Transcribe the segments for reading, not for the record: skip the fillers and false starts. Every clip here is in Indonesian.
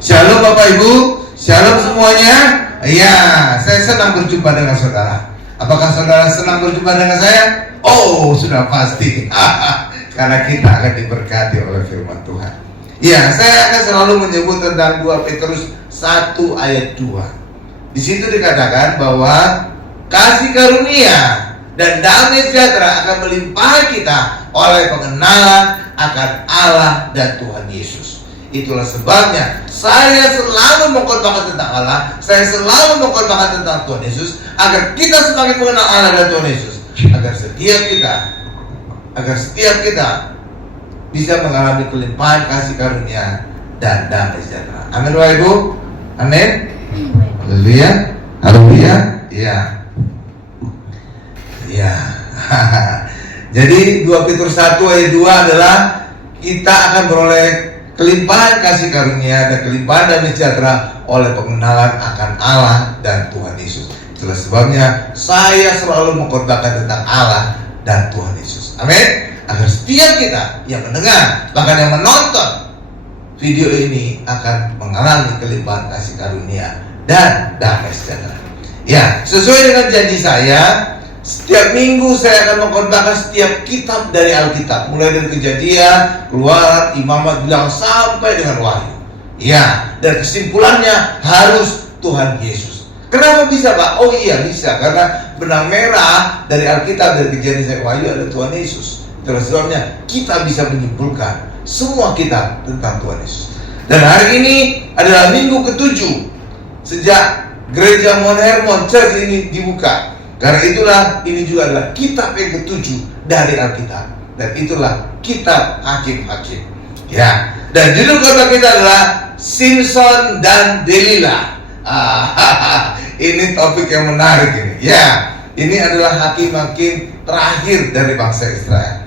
Shalom Bapak Ibu, shalom semuanya. Ya, saya senang berjumpa dengan saudara. Apakah saudara senang berjumpa dengan saya? Oh, sudah pasti. Karena kita akan diberkati oleh firman Tuhan. Ya, saya akan selalu menyebut tentang 2 Petrus 1 ayat 2. Di situ dikatakan bahwa kasih karunia dan damai sejahtera akan melimpah kita oleh pengenalan akan Allah dan Tuhan Yesus. Itulah sebabnya saya selalu mengkhotbahkan tentang Allah, saya selalu mengkhotbahkan tentang Tuhan Yesus, agar kita semakin mengenal Allah dan Tuhan Yesus, agar setiap kita bisa mengalami kelimpahan kasih karunia dan damai sejahtera. Amin Bapak Ibu. Amin. Haleluya. Haleluya. Ya. Ya. Jadi 2 Petrus 1 ayat 2 adalah kita akan beroleh kelimpahan kasih karunia dan kelimpahan damai sejahtera oleh pengenalan akan Allah dan Tuhan Yesus. Itulah sebabnya saya selalu mengkhotbahkan tentang Allah dan Tuhan Yesus. Amin. Agar setiap kita yang mendengar, bahkan yang menonton video ini akan mengalami kelimpahan kasih karunia dan damai sejahtera. Ya, sesuai dengan janji saya, setiap minggu saya akan mengkhotbahkan setiap kitab dari Alkitab, mulai dari Kejadian, Keluaran, Imamat, Bilangan sampai dengan Wahyu. Ya, dan kesimpulannya harus Tuhan Yesus. Kenapa bisa Pak? Oh iya bisa, karena benang merah dari Alkitab, dari Kejadian sampai Wahyu adalah Tuhan Yesus. Itulah sebabnya kita bisa menyimpulkan semua kitab tentang Tuhan Yesus. Dan hari ini adalah minggu ke-7 sejak Gereja Mount Hermon Church ini dibuka. Karena itulah ini juga adalah kitab yang ke-7 dari Alkitab. Dan itulah kitab Hakim-Hakim. Ya. Dan judul khotbah kita adalah Simpson dan Delila. Ini topik yang menarik ini. Ya. Ini adalah hakim-hakim terakhir dari bangsa Israel.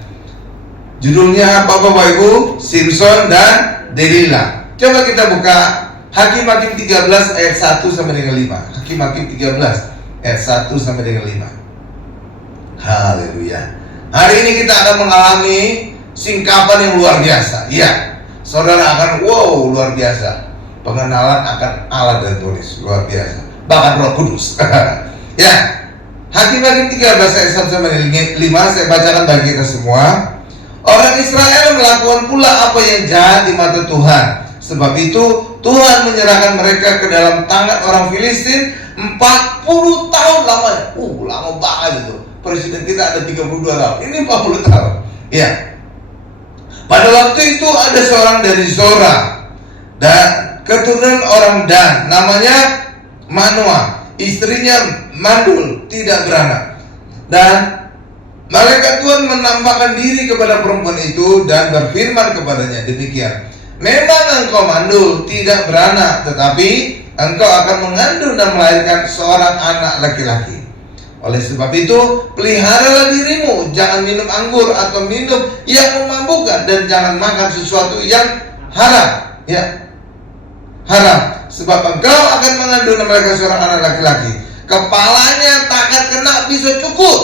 Judulnya apa Bapak Ibu? Simpson dan Delila. Coba kita buka Hakim-Hakim 13 ayat 1 sampai dengan 5. Hakim-Hakim 13 ayat 1 sampai dengan 5. Haleluya. Hari ini kita akan mengalami singkapan yang luar biasa. Iya, saudara akan luar biasa. Pengenalan akan Allah dan Tuhan Yesus luar biasa. Bahkan Roh Kudus. Ya. Hakim-Hakim 13 ayat 1 sampai dengan 5 saya bacakan bagi kita semua. Orang Israel melakukan pula apa yang jahat di mata Tuhan. Sebab itu Tuhan menyerahkan mereka ke dalam tangan orang Filistin 40 tahun lamanya. Lama banget itu. Presiden kita ada 32 tahun. Ini 40 tahun. Ya. Pada waktu itu ada seorang dari Zora dan keturunan orang Dan, namanya Manoah. Istrinya mandul, tidak beranak. Dan malaikat Tuhan menampakkan diri kepada perempuan itu dan berfirman kepadanya demikian. Memang engkau mandul, tidak beranak, tetapi engkau akan mengandung dan melahirkan seorang anak laki-laki. Oleh sebab itu, peliharalah dirimu, jangan minum anggur atau minum yang memabukkan, dan jangan makan sesuatu yang haram. Ya, haram. Sebab engkau akan mengandung dan melahirkan seorang anak laki-laki. Kepalanya takkan kena pisau cukur.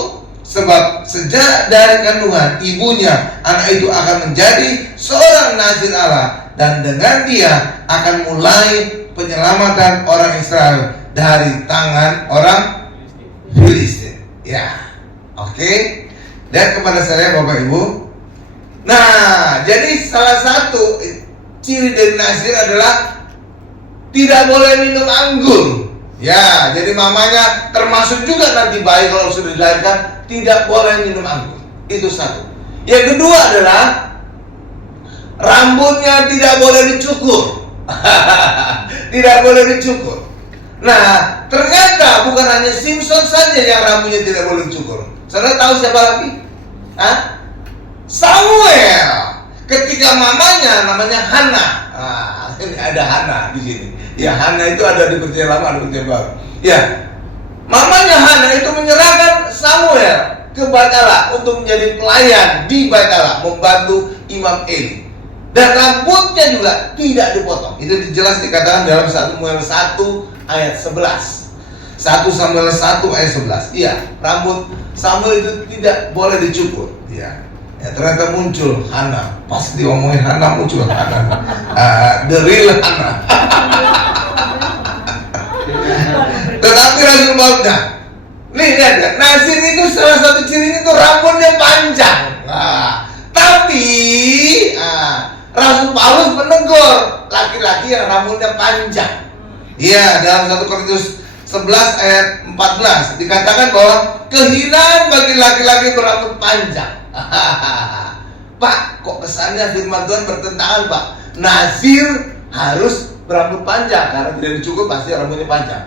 Sebab sejak dari kandungan ibunya, anak itu akan menjadi seorang nazir Allah, dan dengan dia akan mulai penyelamatan orang Israel dari tangan orang Filistin. Ya, oke. Lihat kepada saya Bapak Ibu. Nah, jadi salah satu ciri dari nazir adalah tidak boleh minum anggur. Ya, jadi mamanya termasuk juga nanti bayi kalau sudah dilahirkan tidak boleh minum anggur. Itu satu. Yang kedua adalah rambutnya tidak boleh dicukur. Tidak boleh dicukur. Nah, ternyata bukan hanya Simpson saja yang rambutnya tidak boleh dicukur. Saudara tahu siapa lagi? Samuel. Ketika mamanya namanya Hana. Ini ada Hana di sini. Ya, Hana itu ada di Perjanjian Lama, ada di Perjanjian Baru. Ya, mamanya Hana itu menyerahkan Samuel ke Bait Allah untuk menjadi pelayan di Bait Allah, membantu Imam Eli. Dan rambutnya juga tidak dipotong. Itu jelas dikatakan dalam 1 Samuel 1 ayat 11. 1 Samuel 1 ayat 11. Iya, rambut Samuel itu tidak boleh dicukur. Iya. Ya, ternyata muncul Hana. Pas diomongin Hana muncul Hana. The real Hana. Nah, nih lihat, Nazir itu salah satu cirinya itu rambutnya panjang. Nah, tapi Rasul Paulus menegur laki-laki yang rambutnya panjang. Iya, dalam 1 Korintus 11 ayat 14 dikatakan bahwa kehinaan bagi laki-laki berambut panjang. Pak, kok kesannya firman Tuhan bertentangan, Pak? Nazir harus berambut panjang karena tidak dicukur pasti rambutnya panjang.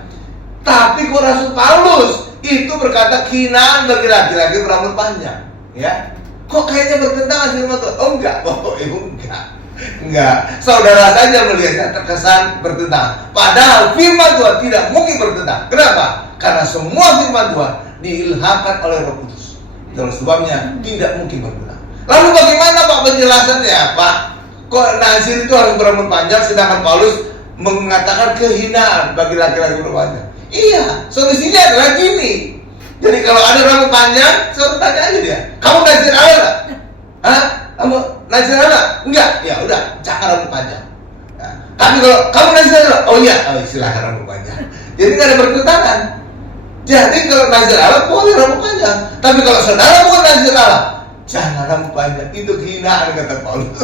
Tapi kok Rasul Paulus itu berkata kehinaan bagi laki-laki berambut panjang, ya? Kok kayaknya bertentangan firman Tuhan? Oh enggak, enggak. Saudara saja melihatnya terkesan bertentangan. Padahal firman Tuhan tidak mungkin bertentangan. Kenapa? Karena semua firman Tuhan diilhamkan oleh Roh Kudus. Itulah sebabnya tidak mungkin bertentangan. Lalu bagaimana Pak penjelasannya, Pak? Kok Nazir itu harus berambut panjang sedangkan Paulus mengatakan kehinaan bagi laki-laki berambut panjang? Iya, solusinya adalah gini. Jadi kalau ada rambut panjang, saya tanya aja dia, kamu Nazir Allah nggak? Hah? Kamu Nazir Allah? Enggak? Ya udah, jangan rambut panjang. Nah, tapi kalau kamu Nazir Allah, oh iya, silakan rambut panjang. Jadi nggak ada bertentangan. Jadi kalau Nazir Allah boleh rambut panjang, tapi kalau saudara bukan Nazir Allah, jangan rambut panjang. Itu kehinaan kata Paulus.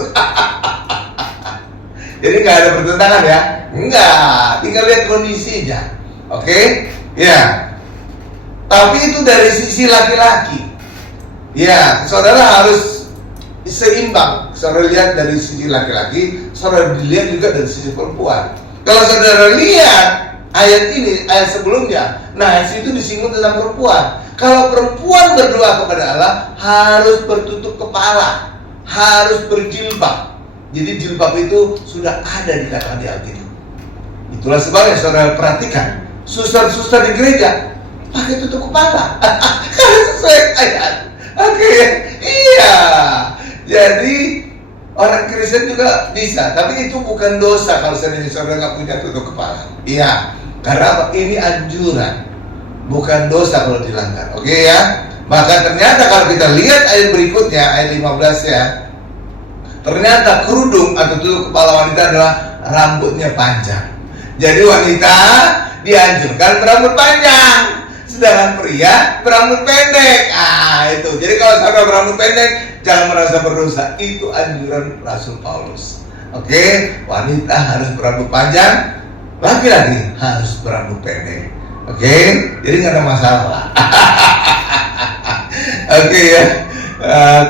Jadi nggak ada bertentangan ya? Enggak, tinggal lihat kondisinya. Oke? Ya. Tapi itu dari sisi laki-laki. Ya, saudara harus seimbang. Saudara lihat dari sisi laki-laki, saudara dilihat juga dari sisi perempuan. Kalau saudara lihat ayat ini, ayat sebelumnya, nah itu disinggung tentang perempuan. Kalau perempuan berdoa kepada Allah harus bertutup kepala, harus berjilbab. Jadi jilbab itu sudah ada dikatakan di Alkitab. Itulah sebabnya saudara perhatikan, suster-suster di gereja pakai tutup kepala karena sesuai ayat. Oke, iya. Jadi orang Kristen juga bisa, tapi itu bukan dosa kalau saudara nggak punya tutup kepala. Iya, karena apa? Ini anjuran, bukan dosa kalau dilanggar. Oke ya. Maka ternyata kalau kita lihat ayat berikutnya, ayat 15 ya, ternyata kerudung atau tutup kepala wanita adalah rambutnya panjang. Jadi wanita dianjurkan berambut panjang, sedangkan pria berambut pendek. Itu. Jadi kalau saudara berambut pendek, jangan merasa berdosa. Itu anjuran Rasul Paulus. Oke, wanita harus berambut panjang, laki-laki harus berambut pendek. Oke, jadi nggak ada masalah. Oke ya.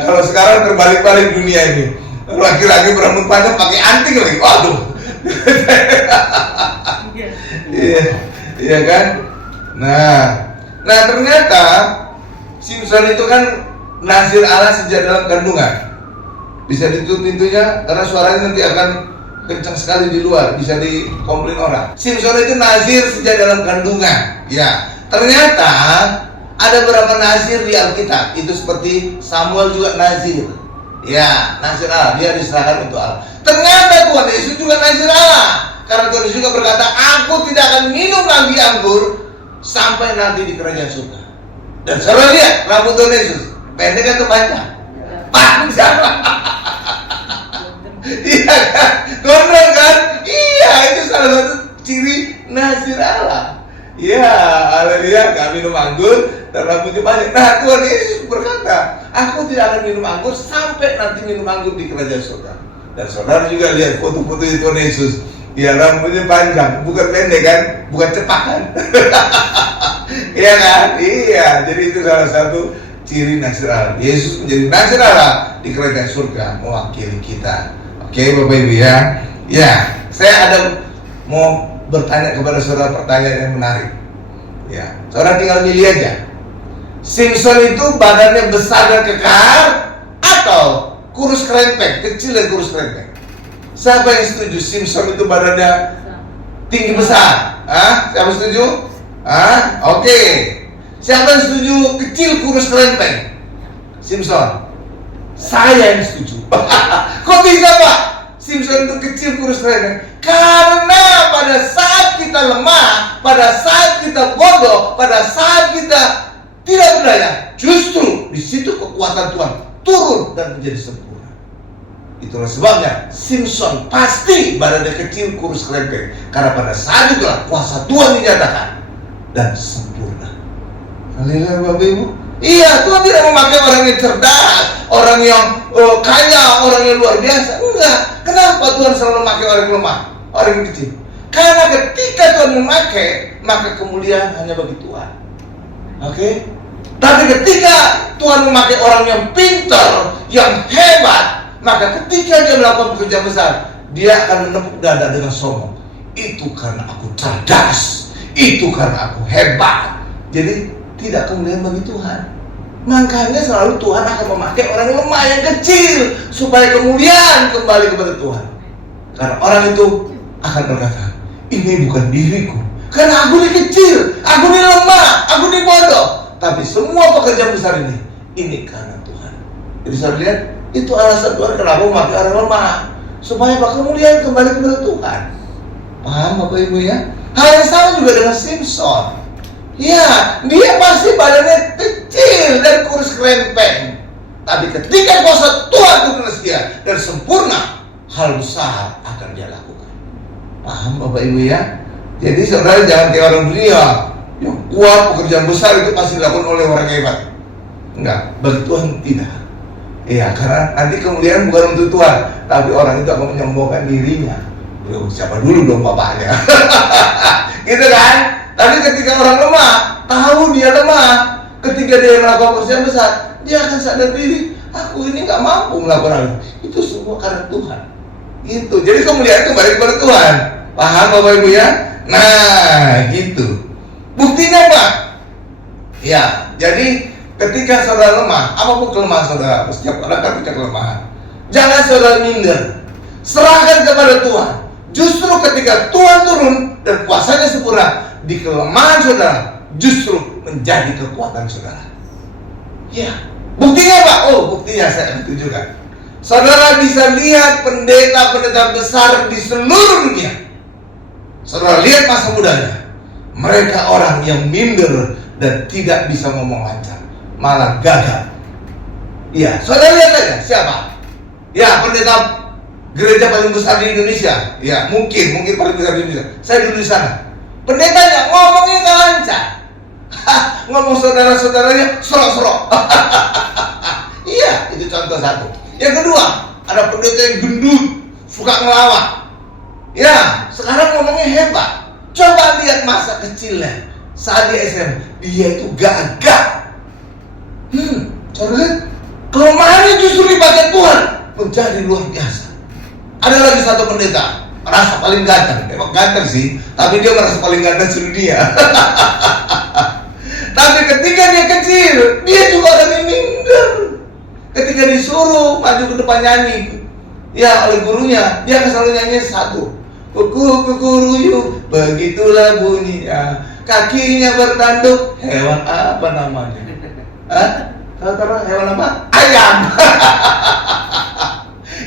Kalau sekarang terbalik-balik dunia ini, laki-laki berambut panjang pakai anting lagi. Waduh. Iya kan? Nah ternyata Simpson itu kan Nazir Allah sejak dalam kandungan. Bisa ditutup pintunya karena suaranya nanti akan kencang sekali di luar, bisa dikomplain orang. Simpson itu Nazir sejak dalam kandungan. Ya, ternyata ada beberapa Nazir di Alkitab. Itu seperti Samuel juga Nazir. Ya, Nazir Allah, dia diserahkan untuk Allah. Ternyata Tuhan Yesus juga Nazir Allah. Karena Tuhan Yesus juga berkata, aku tidak akan minum lagi anggur sampai nanti di kerajaan surga. Dan saudara lihat rambut Tuhan Yesus pendek atau panjang? Panjang. Iya kan? Gondrong kan? Iya, itu salah satu ciri Nazir Allah. Iya, haleluya, gak minum anggur dan rambutnya panjang. Nah, Tuhan Yesus berkata, aku tidak akan minum anggur sampai nanti minum anggur di kerajaan surga. Dan saudara juga lihat foto-foto Tuhan Yesus. Ya, rambutnya panjang, bukan pendek kan? Bukan cepakan. Iya kan? Iya, jadi itu salah satu ciri Nazir Allah. Yesus menjadi Nazir Allah di kerajaan surga, mewakili kita. Oke, Bapak Ibu ya. Ya, saya ada mau bertanya kepada saudara pertanyaan yang menarik. Ya, saudara tinggal milih aja. Simpson itu badannya besar dan kekar atau kurus kerempeng, kecil dan kurus kerempeng? Siapa yang setuju Simpson itu badannya tinggi besar? Siapa setuju? Oke. Siapa yang setuju kecil kurus kerempeng? Simpson. Saya yang setuju. Kok bisa Pak? Simpson itu kecil kurus kerempeng? Karena pada saat kita lemah, pada saat kita bodoh, pada saat kita tidak berdaya, justru di situ kekuatan Tuhan turun dan menjadi sempurna. Itulah sebabnya Simpson pasti badannya kecil kurus kerempeng, karena pada saat itulah kuasa Tuhan dinyatakan. dan sempurna. Haleluya Bapak Ibu. Iya, Tuhan tidak memakai orang yang cerdas, orang yang kaya, orang yang luar biasa. Enggak. Kenapa Tuhan selalu memakai orang yang lemah, orang yang kecil? Karena ketika Tuhan memakai, maka kemuliaan hanya bagi Tuhan. Oke? Tapi ketika Tuhan memakai orang yang pintar, yang hebat, maka ketika dia melakukan pekerjaan besar, dia akan menepuk dada dengan sombong. Itu karena aku cerdas, itu karena aku hebat. Jadi tidak kemuliaan bagi Tuhan. Makanya selalu Tuhan akan memakai orang yang lemah, yang kecil, supaya kemuliaan kembali kepada Tuhan. Karena orang itu akan berkata, ini bukan diriku, karena aku ini kecil, aku ini lemah, aku ini bodoh. Tapi semua pekerjaan besar ini karena Tuhan. Jadi saya lihat, itu alasan Tuhan kenapa memakai orang lemah, supaya kemuliaan kembali kepada Tuhan. Paham Bapak Ibu ya? Hal yang sama juga dengan Simpson. Ya, dia pasti badannya kecil dan kurus kerempeng. Tapi ketika kuasa Tuhan turun atas dia dan sempurna, hal besar akan dia lakukan. Paham Bapak Ibu ya? Jadi saudara jangan kayak orang dunia yang kuat, pekerjaan besar itu pasti dilakukan oleh orang hebat. Enggak, bagi Tuhan tidak. Iya, karena nanti kemuliaan bukan untuk Tuhan, tapi orang itu akan menyombongkan dirinya. Yo, siapa dulu dong bapaknya? Gitu kan? Tapi ketika orang lemah, tahu dia lemah, ketika dia melakukan pekerjaan besar, dia akan sadar diri, aku ini nggak mampu melakukan hal itu semua karena Tuhan. Gitu. Jadi kemuliaan kembali kepada Tuhan. Paham Bapak Ibu ya? Nah, gitu. Buktinya apa? Ya, jadi ketika saudara lemah, apapun kelemahan saudara, setiap orang kan punya kelemahan. Jangan saudara minder, serahkan kepada Tuhan. Justru ketika Tuhan turun dan kuasanya sempurna, di kelemahan saudara justru menjadi kekuatan saudara. Ya, buktinya apa? Oh, buktinya saya akan tunjukkan. Saudara bisa lihat pendeta-pendeta besar di seluruh dunia. Saudara lihat masa mudanya, mereka orang yang minder dan tidak bisa ngomong lancar, malah gagal. Iya, saudara lihat aja siapa? Ya, pendeta gereja paling besar di Indonesia. Ya, mungkin paling besar di Indonesia. Saya dulu di sana. Pendetanya ngomongnya nggak lancar. Ngomong saudara-saudaranya serok-serok. Iya, itu contoh satu. Yang kedua, ada pendeta yang gendut, suka ngelawak. Ya, sekarang ngomongnya hebat. Coba lihat masa kecilnya saat dia SM, dia itu gagah. Coba lihat, kelemahannya justru dipakai Tuhan menjadi luar biasa. Ada lagi satu pendeta, merasa paling ganteng. Memang ganteng sih, tapi dia merasa paling ganteng sedunia. Tapi ketika dia kecil, dia juga orang yang minder. Ketika disuruh maju ke depan nyanyi, ya oleh gurunya, dia akan selalu nyanyi satu. Kuku begitulah bunyinya. Kakinya bertanduk, hewan apa namanya? Tahu hewan apa? Ayam.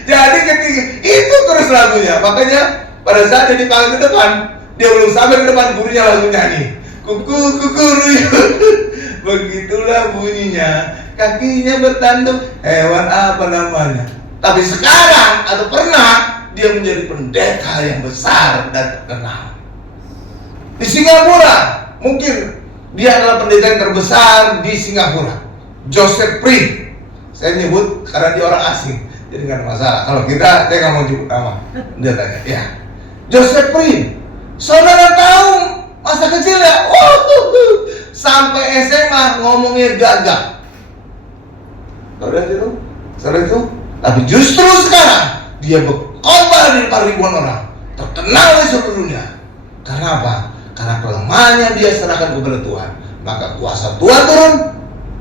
Jadi ketika itu terus lagunya, makanya pada saat dia dipanggil ke depan, dia belum sampai ke depan, gurunya langsung nyanyi. Kuku begitulah bunyinya, kakinya bertanduk, hewan apa namanya? Tapi sekarang atau pernah dia menjadi pendeta yang besar dan terkenal. Di Singapura, mungkin dia adalah pendeta yang terbesar di Singapura, Joseph Prim. Saya nyebut karena dia orang asing, jadi nggak ada masalah. Kalau kita, saya nggak mau nyebut nama. Dia tanya, ya, Joseph Prim. Saudara tahu masa kecilnya, sampai SMA ngomongnya gagah. Saudara itu, tapi justru sekarang dia berkorban di depan ribuan orang, terkenal di seluruh dunia. Karena apa? Karena kelemahannya dia serahkan kepada Tuhan, maka kuasa Tuhan turun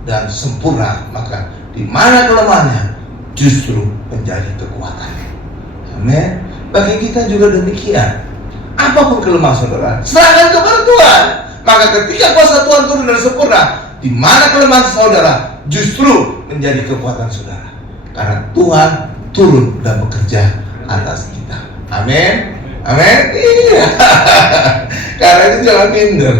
dan sempurna. Maka di mana kelemahannya justru menjadi kekuatan. Amin. Bagi kita juga demikian. Apapun kelemahan saudara, serahkan kepada Tuhan. Maka ketika kuasa Tuhan turun dan sempurna, di mana kelemahan saudara justru menjadi kekuatan saudara. Karena Tuhan turun dan bekerja atas kita. Amin. Amin. Iya. Karena itu jangan minder.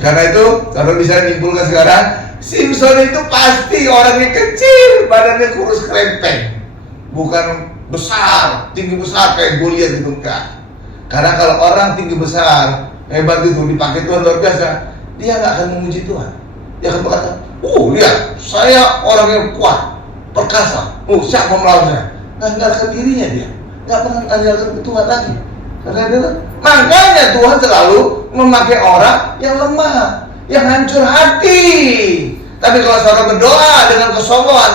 Karena itu saudara bisa menyimpulkan sekarang, Simpson itu pasti orangnya kecil, badannya kurus kerempeng, bukan besar, tinggi besar kayak Goliat itu enggak. Karena kalau orang tinggi besar, hebat itu dipakai Tuhan luar biasa, dia nggak akan memuji Tuhan. Dia akan berkata, lihat, saya orang yang kuat, perkasa. Siapa melawan saya? Mengandalkan dirinya dia, nggak pernah mengandalkan ke Tuhan lagi. Karena dia, makanya Tuhan selalu memakai orang yang lemah, yang hancur hati. Tapi kalau saudara berdoa dengan kesombongan,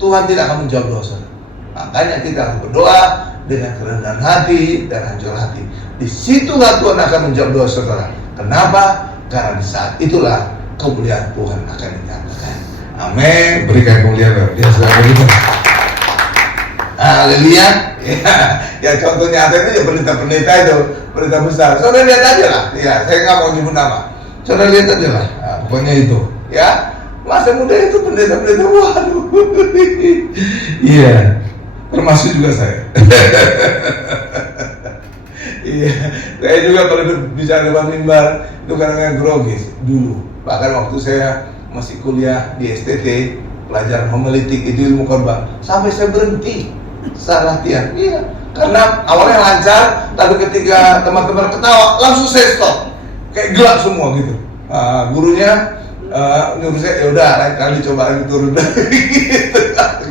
Tuhan tidak akan menjawab doa saudara. Makanya kita harus berdoa dengan kerendahan hati dan hancur hati. Disitulah Tuhan akan menjawab doa saudara. Kenapa? Karena di saat itulah kemuliaan Tuhan akan dinyatakan. Amin. Berikan kemuliaan luar biasa begitu. Haleluya. Ya contoh nyata itu ya pendeta-pendeta itu, pendeta besar. Saudara lihat aja lah. Ya, saya nggak mau nyebut nama. Saudara lihat aja lah. Nah, pokoknya itu. Ya, masa muda itu pendeta-pendeta. Waduh. Iya. Termasuk juga saya. Iya, saya juga kalau bicara depan mimbar itu kadang-kadang grogis dulu. Bahkan waktu saya masih kuliah di STT, pelajaran homiletik itu ilmu khotbah, sampai saya berhenti saat latihan. Iya, karena awalnya lancar, tapi ketika teman-teman ketawa, langsung saya stop, kayak gelap semua gitu. Gurunya nyuruh saya, yaudah lain kali coba lagi turun gitu.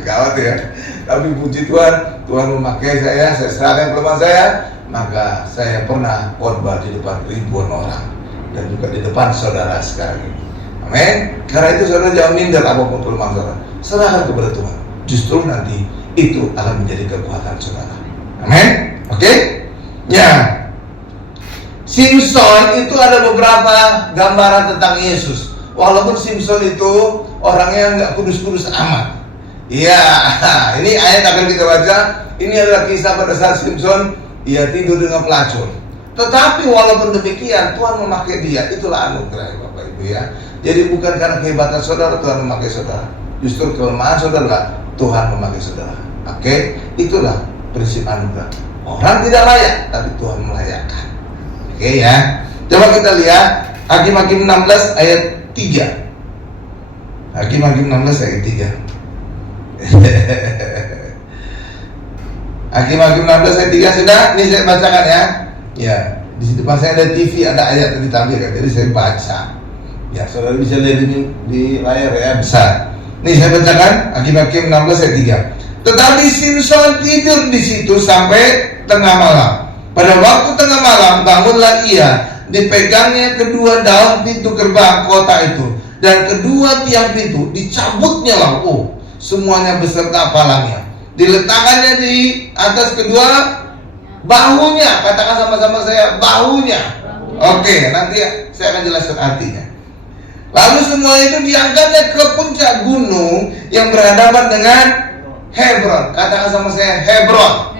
Gawat ya. Tapi puji Tuhan, Tuhan memakai saya serahkan kelemahan saya. Maka saya pernah khotbah di depan ribuan orang dan juga di depan saudara sekarang ini. Amin. Karena itu saudara jangan minder apapun kelemahan saudara, serahkan kepada Tuhan. Justru nanti itu akan menjadi kekuatan saudara. Amin. Oke? Ya. Simpson itu ada beberapa gambaran tentang Yesus. Walaupun Simpson itu orangnya nggak kudus-kudus amat. Iya, ini ayat akan kita baca. Ini adalah kisah pada saat Simpson ia tidur dengan pelacur. Tetapi walaupun demikian Tuhan memakai dia. Itulah anugerah Bapak Ibu ya. Jadi bukan karena kehebatan saudara Tuhan memakai saudara, justru kelemahan saudara Tuhan memakai saudara. Oke, itulah prinsip anugerah. Orang tidak layak, tapi Tuhan melayakkan. Oke ya. Coba kita lihat Hakim-Hakim 16 ayat 3. Hakim-Hakim 16 ayat 3. Hakim-Hakim 16 ayat 3 sudah, ini saya bacakan ya. Ya, di depan saya ada TV, ada ayat yang ditampilkan, jadi saya baca. Ya, saudara bisa lihat di layar ya, besar. Ini saya bacakan Hakim-Hakim 16 ayat 3. Tetapi Simpson tidur di situ sampai tengah malam. Pada waktu tengah malam bangunlah ia, dipegangnya kedua daun pintu gerbang kota itu, dan kedua tiang pintu dicabutnya lampu, semuanya beserta palangnya. Diletakkannya di atas kedua bahunya. Katakan sama-sama saya, bahunya. Oke, nanti saya akan jelaskan artinya. Lalu semua itu diangkatnya ke puncak gunung yang berhadapan dengan Hebron. Katakan sama saya, Hebron.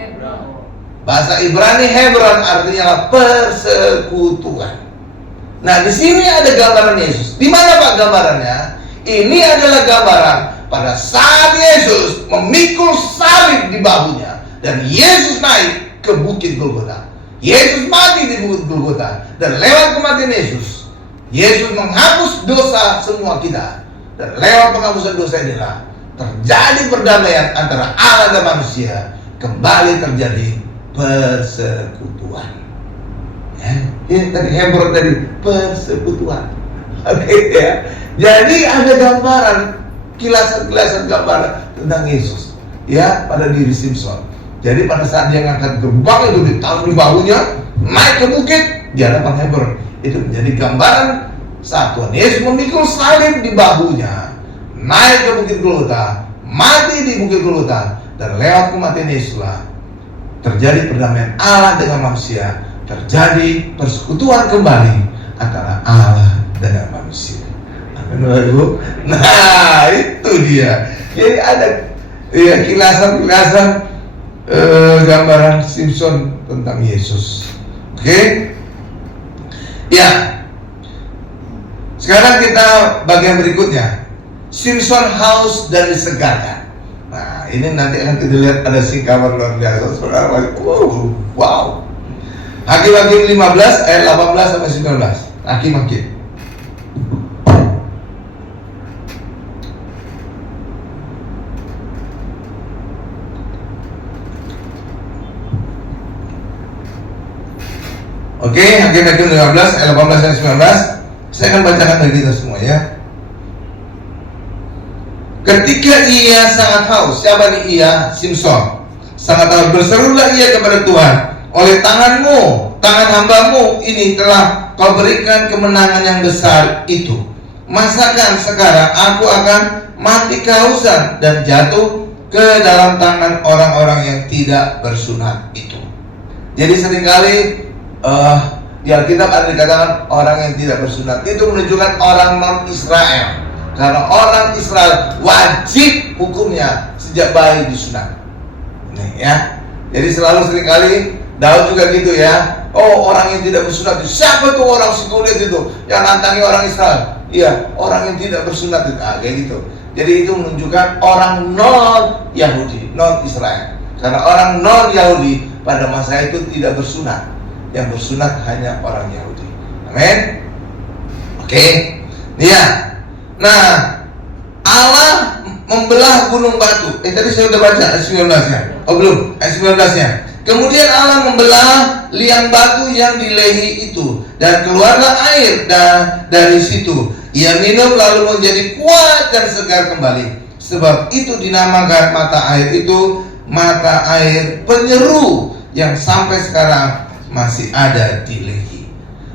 Bahasa Ibrani Hebron artinya persekutuan. Nah, di sini ada gambaran Yesus. Di mana Pak gambarannya? Ini adalah gambaran pada saat Yesus memikul salib di bahunya dan Yesus naik ke bukit Golgota. Yesus mati di bukit Golgota, dan lewat kematian Yesus, Yesus menghapus dosa semua kita, dan lewat penghapusan dosa inilah terjadi perdamaian antara Allah dan manusia. Kembali terjadi persekutuan. Ya, ini tadi Hebron tadi persekutuan. Oke ya. Jadi ada gambaran, kilasan-kilasan gambaran tentang Yesus ya pada diri Simpson. Jadi pada saat dia ngangkat gerbang itu ditaruh di bahunya, naik ke bukit di hadapan Hebron, itu menjadi gambaran saat Tuhan Yesus memikul salib di bahunya, naik ke bukit Golgota, mati di bukit Golgota, dan lewat kematian Yesuslah terjadi perdamaian Allah dengan manusia, terjadi persekutuan kembali antara Allah dengan manusia. Nah, itu dia. Jadi ada ya kilasan-kilasan gambaran Simpson tentang Yesus. Oke? Ya. Sekarang kita bagian berikutnya. Simpson haus dan disegarkan. Nah, ini nanti akan kita lihat ada singkapan luar biasa. Saudara, wow. Hakim-Hakim 15 ayat 18 sampai 19. Hakim-Hakim. Oke, Hakim-Hakim 15 ayat 18 dan 19. Saya akan bacakan dari kita semua ya. Ketika ia sangat haus, siapa nih ia? Simson. Sangat haus, berserulah ia kepada Tuhan, oleh tanganmu, tangan hambamu ini telah kau berikan kemenangan yang besar itu. Masakan sekarang aku akan mati kehausan dan jatuh ke dalam tangan orang-orang yang tidak bersunat itu. Jadi seringkali di Alkitab ada dikatakan orang yang tidak bersunat itu menunjukkan orang non-Israel. Karena orang Israel wajib hukumnya sejak bayi disunat. Nih ya. Jadi selalu seringkali Daud juga gitu ya. Oh, orang yang tidak bersunat itu siapa tuh orang si Goliat itu yang nantangi orang Israel? Iya, orang yang tidak bersunat itu kayak gitu. Jadi itu menunjukkan orang non Yahudi, non Israel. Karena orang non Yahudi pada masa itu tidak bersunat. Yang bersunat hanya orang Yahudi. Amin. Oke. Iya. Nah, Allah membelah gunung batu. Tadi saya udah baca ayat 19-nya. Oh belum, ayat 19-nya. Kemudian Allah membelah liang batu yang di Lehi itu, dan keluarlah air dari situ. Ia minum lalu menjadi kuat dan segar kembali. Sebab itu dinamakan mata air itu mata air penyeru yang sampai sekarang masih ada di Lehi.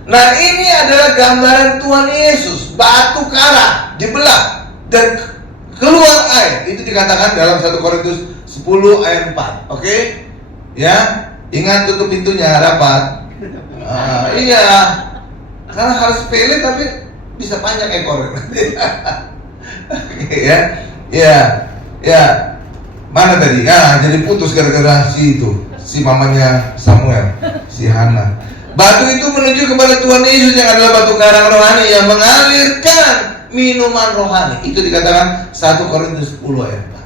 Nah, ini adalah gambaran Tuhan Yesus. Batu karang dibelah dan keluar air. Itu dikatakan dalam 1 Korintus 10 ayat 4. Oke? Ya, ingat tutup pintunya rapat. Iya, karena harus pele tapi bisa panjang ekor. Ya. Mana tadi? Jadi putus gara-gara si mamanya Samuel, si Hana. Batu itu menuju kepada Tuhan Yesus yang adalah batu karang rohani yang mengalirkan minuman rohani. Itu dikatakan 1 Korintus 10 ayat 4.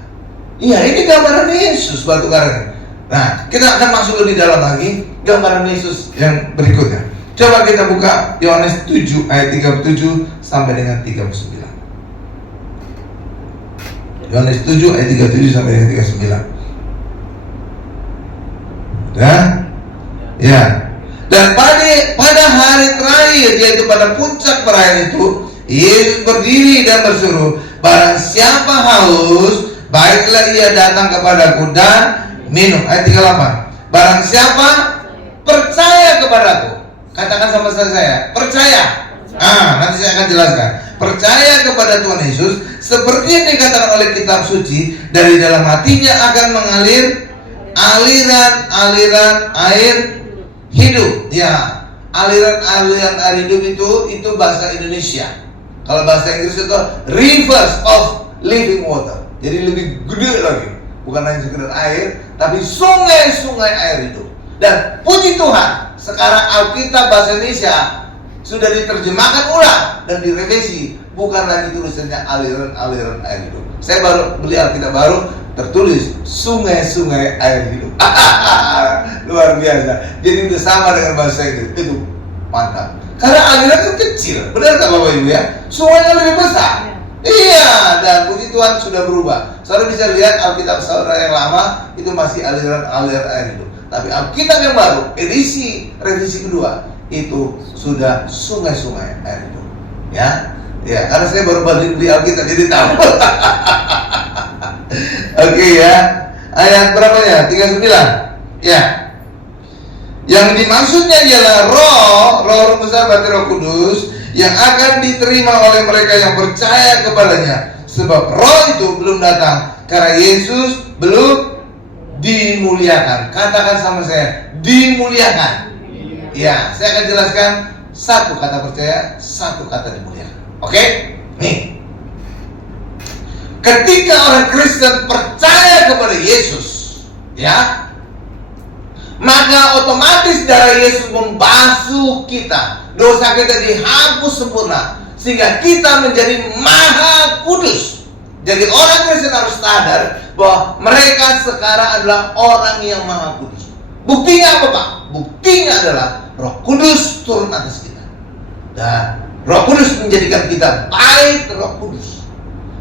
Iya, ini gambaran Yesus batu karang. Nah, kita akan masuk lebih dalam lagi gambaran Yesus yang berikutnya. Coba kita buka Yohanes 7 ayat 37 sampai dengan 39. Yohanes 7 ayat 37 sampai dengan 39. Ya. Dan pada hari terakhir, yaitu pada puncak perayaan itu, Yesus berdiri dan berseru, barang siapa haus, baiklah ia datang kepadaku dan minum. Ayat 38. Barang siapa percaya kepadaku, katakan sama saya, percaya. Nanti saya akan jelaskan. Percaya kepada Tuhan Yesus, seperti yang dikatakan oleh kitab suci, dari dalam hatinya akan mengalir aliran-aliran air hidup. Ya, aliran-aliran air hidup itu bahasa Indonesia. Kalau bahasa Inggris itu rivers of living water. Jadi lebih gede lagi. Bukan hanya sekedar air, tapi sungai-sungai air hidup. Dan puji Tuhan, sekarang Alkitab bahasa Indonesia sudah diterjemahkan ulang dan direvisi. Bukan lagi tulisannya aliran-aliran air hidup. Saya baru beli Alkitab baru, tertulis sungai-sungai air hidup. Luar biasa. Jadi udah sama dengan bahasa Inggris. Itu mantap. Karena aliran itu kecil, benar tak Bapak Ibu ya? Sungainya lebih besar. Iya, dan puji Tuhan sudah berubah. Saudara bisa lihat Alkitab saudara yang lama itu masih aliran-aliran air hidup. Tapi Alkitab yang baru, revisi kedua, itu sudah sungai-sungai air hidup. Ya, karena saya baru beli Alkitab jadi tahu. Oke ya. Ayat berapanya? 39. Ya. Yang dimaksudnya ialah roh besar berarti Roh Kudus yang akan diterima oleh mereka yang percaya kepadanya. Sebab roh itu belum datang karena Yesus belum dimuliakan. Katakan sama saya, dimuliakan. Ya, saya akan jelaskan satu kata percaya, satu kata dimuliakan. Oke? Nih. Ketika orang Kristen percaya kepada Yesus, ya, maka otomatis darah Yesus membasuh kita. Dosa kita dihapus sempurna sehingga kita menjadi maha kudus. Jadi orang Kristen harus sadar bahwa mereka sekarang adalah orang yang maha kudus. Buktinya apa Pak? Buktinya adalah Roh Kudus turun atas kita. Dan Roh Kudus menjadikan kita baik Roh Kudus.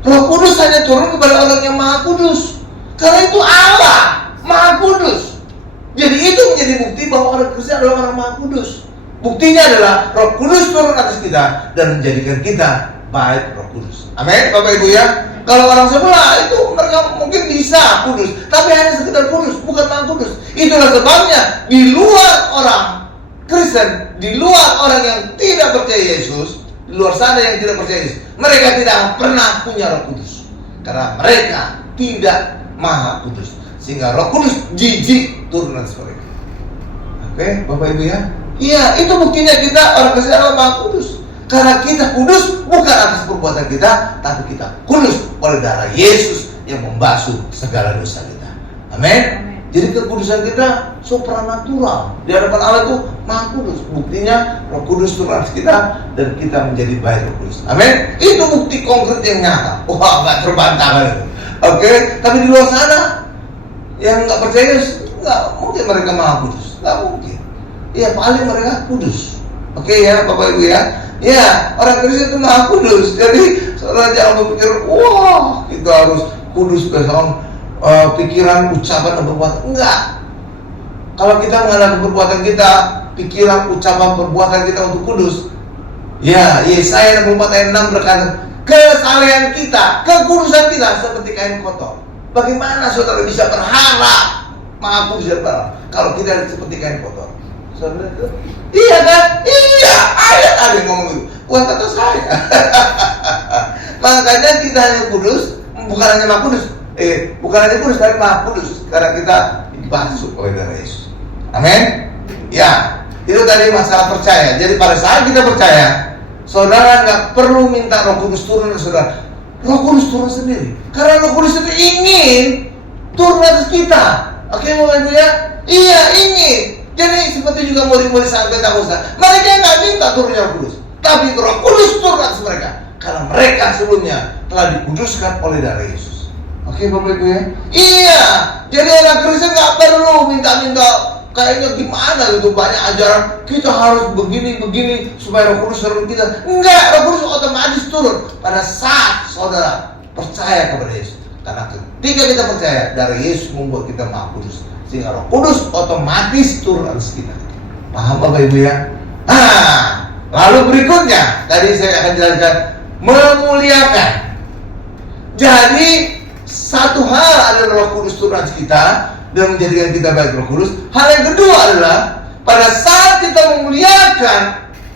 Roh Kudus hanya turun kepada orang yang maha kudus. Karena itu Allah maha kudus. Jadi itu menjadi bukti bahwa orang Kristen adalah orang maha kudus. Buktinya adalah Roh Kudus turun atas kita dan menjadikan kita baik Roh Kudus. Amin, Bapak Ibu ya. Kalau orang sebelah itu mereka mungkin bisa kudus, tapi hanya sekedar kudus, bukan maha kudus. Itulah sebabnya di luar orang Kristen, di luar orang yang tidak percaya Yesus, di luar sana yang tidak percaya Yesus, mereka tidak pernah punya Roh Kudus, karena mereka tidak maha kudus, sehingga Roh Kudus jijik turun atas mereka. Oke, Bapak Ibu ya. Iya, itu buktinya kita orang Kristen adalah maha kudus. Karena kita kudus bukan atas perbuatan kita, tapi kita kudus oleh darah Yesus yang membasuh segala dosa kita. Amin. Jadi kekudusan kita supranatural. Di hadapan Allah itu maha kudus. Buktinya Roh Kudus turun atas kita dan kita menjadi baik Roh Kudus. Amin. Itu bukti konkret yang nyata. Wah, nggak terbantahkan itu. Oke. Tapi di luar sana yang nggak percaya, nggak mungkin mereka maha kudus. Nggak mungkin. Iya, paling mereka kudus. Oke ya, Bapak Ibu ya. Ya, orang Kristen itu maha kudus. Jadi saudara jangan berpikir, wah kita harus kudus berdasarkan pikiran, ucapan, dan perbuatan. Enggak. Kalau kita menghadapi perbuatan kita, pikiran, ucapan, perbuatan kita untuk kudus, ya, Yesaya 64 ayat 6 berkata, kesalehan kita, kekudusan kita seperti kain kotor. Bagaimana saudara bisa berharap maha kudus dan benar kalau kita seperti kain kotor? Saudara, iya kan? Iya, ada yang ngomong itu. Bukan kata saya. Makanya kita hanya kudus, bukan hanya maha kudus. Bukan hanya kudus, tapi maha kudus. Karena kita dibasuh oleh darah Yesus. Amin. Ya, itu tadi masalah percaya. Jadi pada saat kita percaya, saudara nggak perlu minta Roh Kudus turun ke saudara. Roh Kudus turun sendiri. Karena Roh Kudus itu ingin turun atas kita. Oke, Bapak Ibu ya? Iya, ingin. Jadi seperti juga murid-murid saat Pentakosta, mereka nggak minta turunnya Roh Kudus, tapi Roh Kudus turun atas mereka karena mereka sebelumnya telah dikuduskan oleh darah Yesus. Oke, Bapak Ibu ya? Iya. Jadi orang Kristen nggak perlu minta-minta kayaknya gimana gitu, banyak ajaran kita harus begini supaya Roh Kudus turun kita. Enggak, Roh Kudus otomatis turun pada saat saudara percaya kepada Yesus. Karena ketika kita percaya, darah Yesus membuat kita maha kudus, sehingga Roh Kudus otomatis turun atas kita. Paham Bapak Ibu ya? Nah, lalu berikutnya tadi saya akan jelaskan memuliakan. Jadi satu hal adalah Roh Kudus turun atas kita dan menjadikan kita baik Roh Kudus. Hal yang kedua adalah pada saat kita memuliakan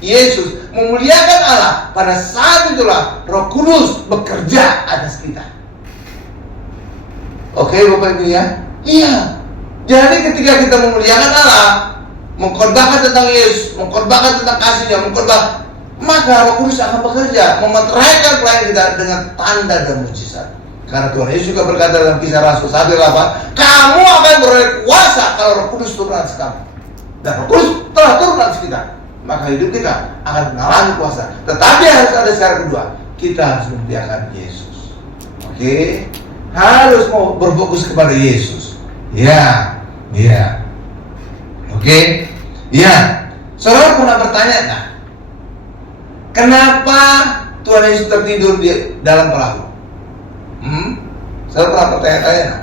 Yesus, memuliakan Allah, pada saat itulah Roh Kudus bekerja atas kita. Oke, Bapak Ibu ya? Iya. Jadi ketika kita memuliakan Allah, mengkorbankan tentang Yesus, mengkorbankan tentang kasihnya, maka Roh Kudus akan bekerja, memeteraikan pelayanan kita dengan tanda dan mujizat. Karena Tuhan Yesus juga berkata dalam Kisah Rasul 1:8, kamu akan beroleh kuasa kalau Roh Kudus turun atas kamu. Dan Roh Kudus telah turun atas kita, maka hidup kita akan mengalami kuasa. Tetapi harus ada syarat kedua, kita harus memuliakan Yesus. Oke? Harus mau berfokus kepada Yesus. Ya. Oke? Ya. Saudara pernah bertanya tak? Kenapa Tuhan Yesus tertidur di dalam perahu? Saudara pernah bertanya-tanya tak?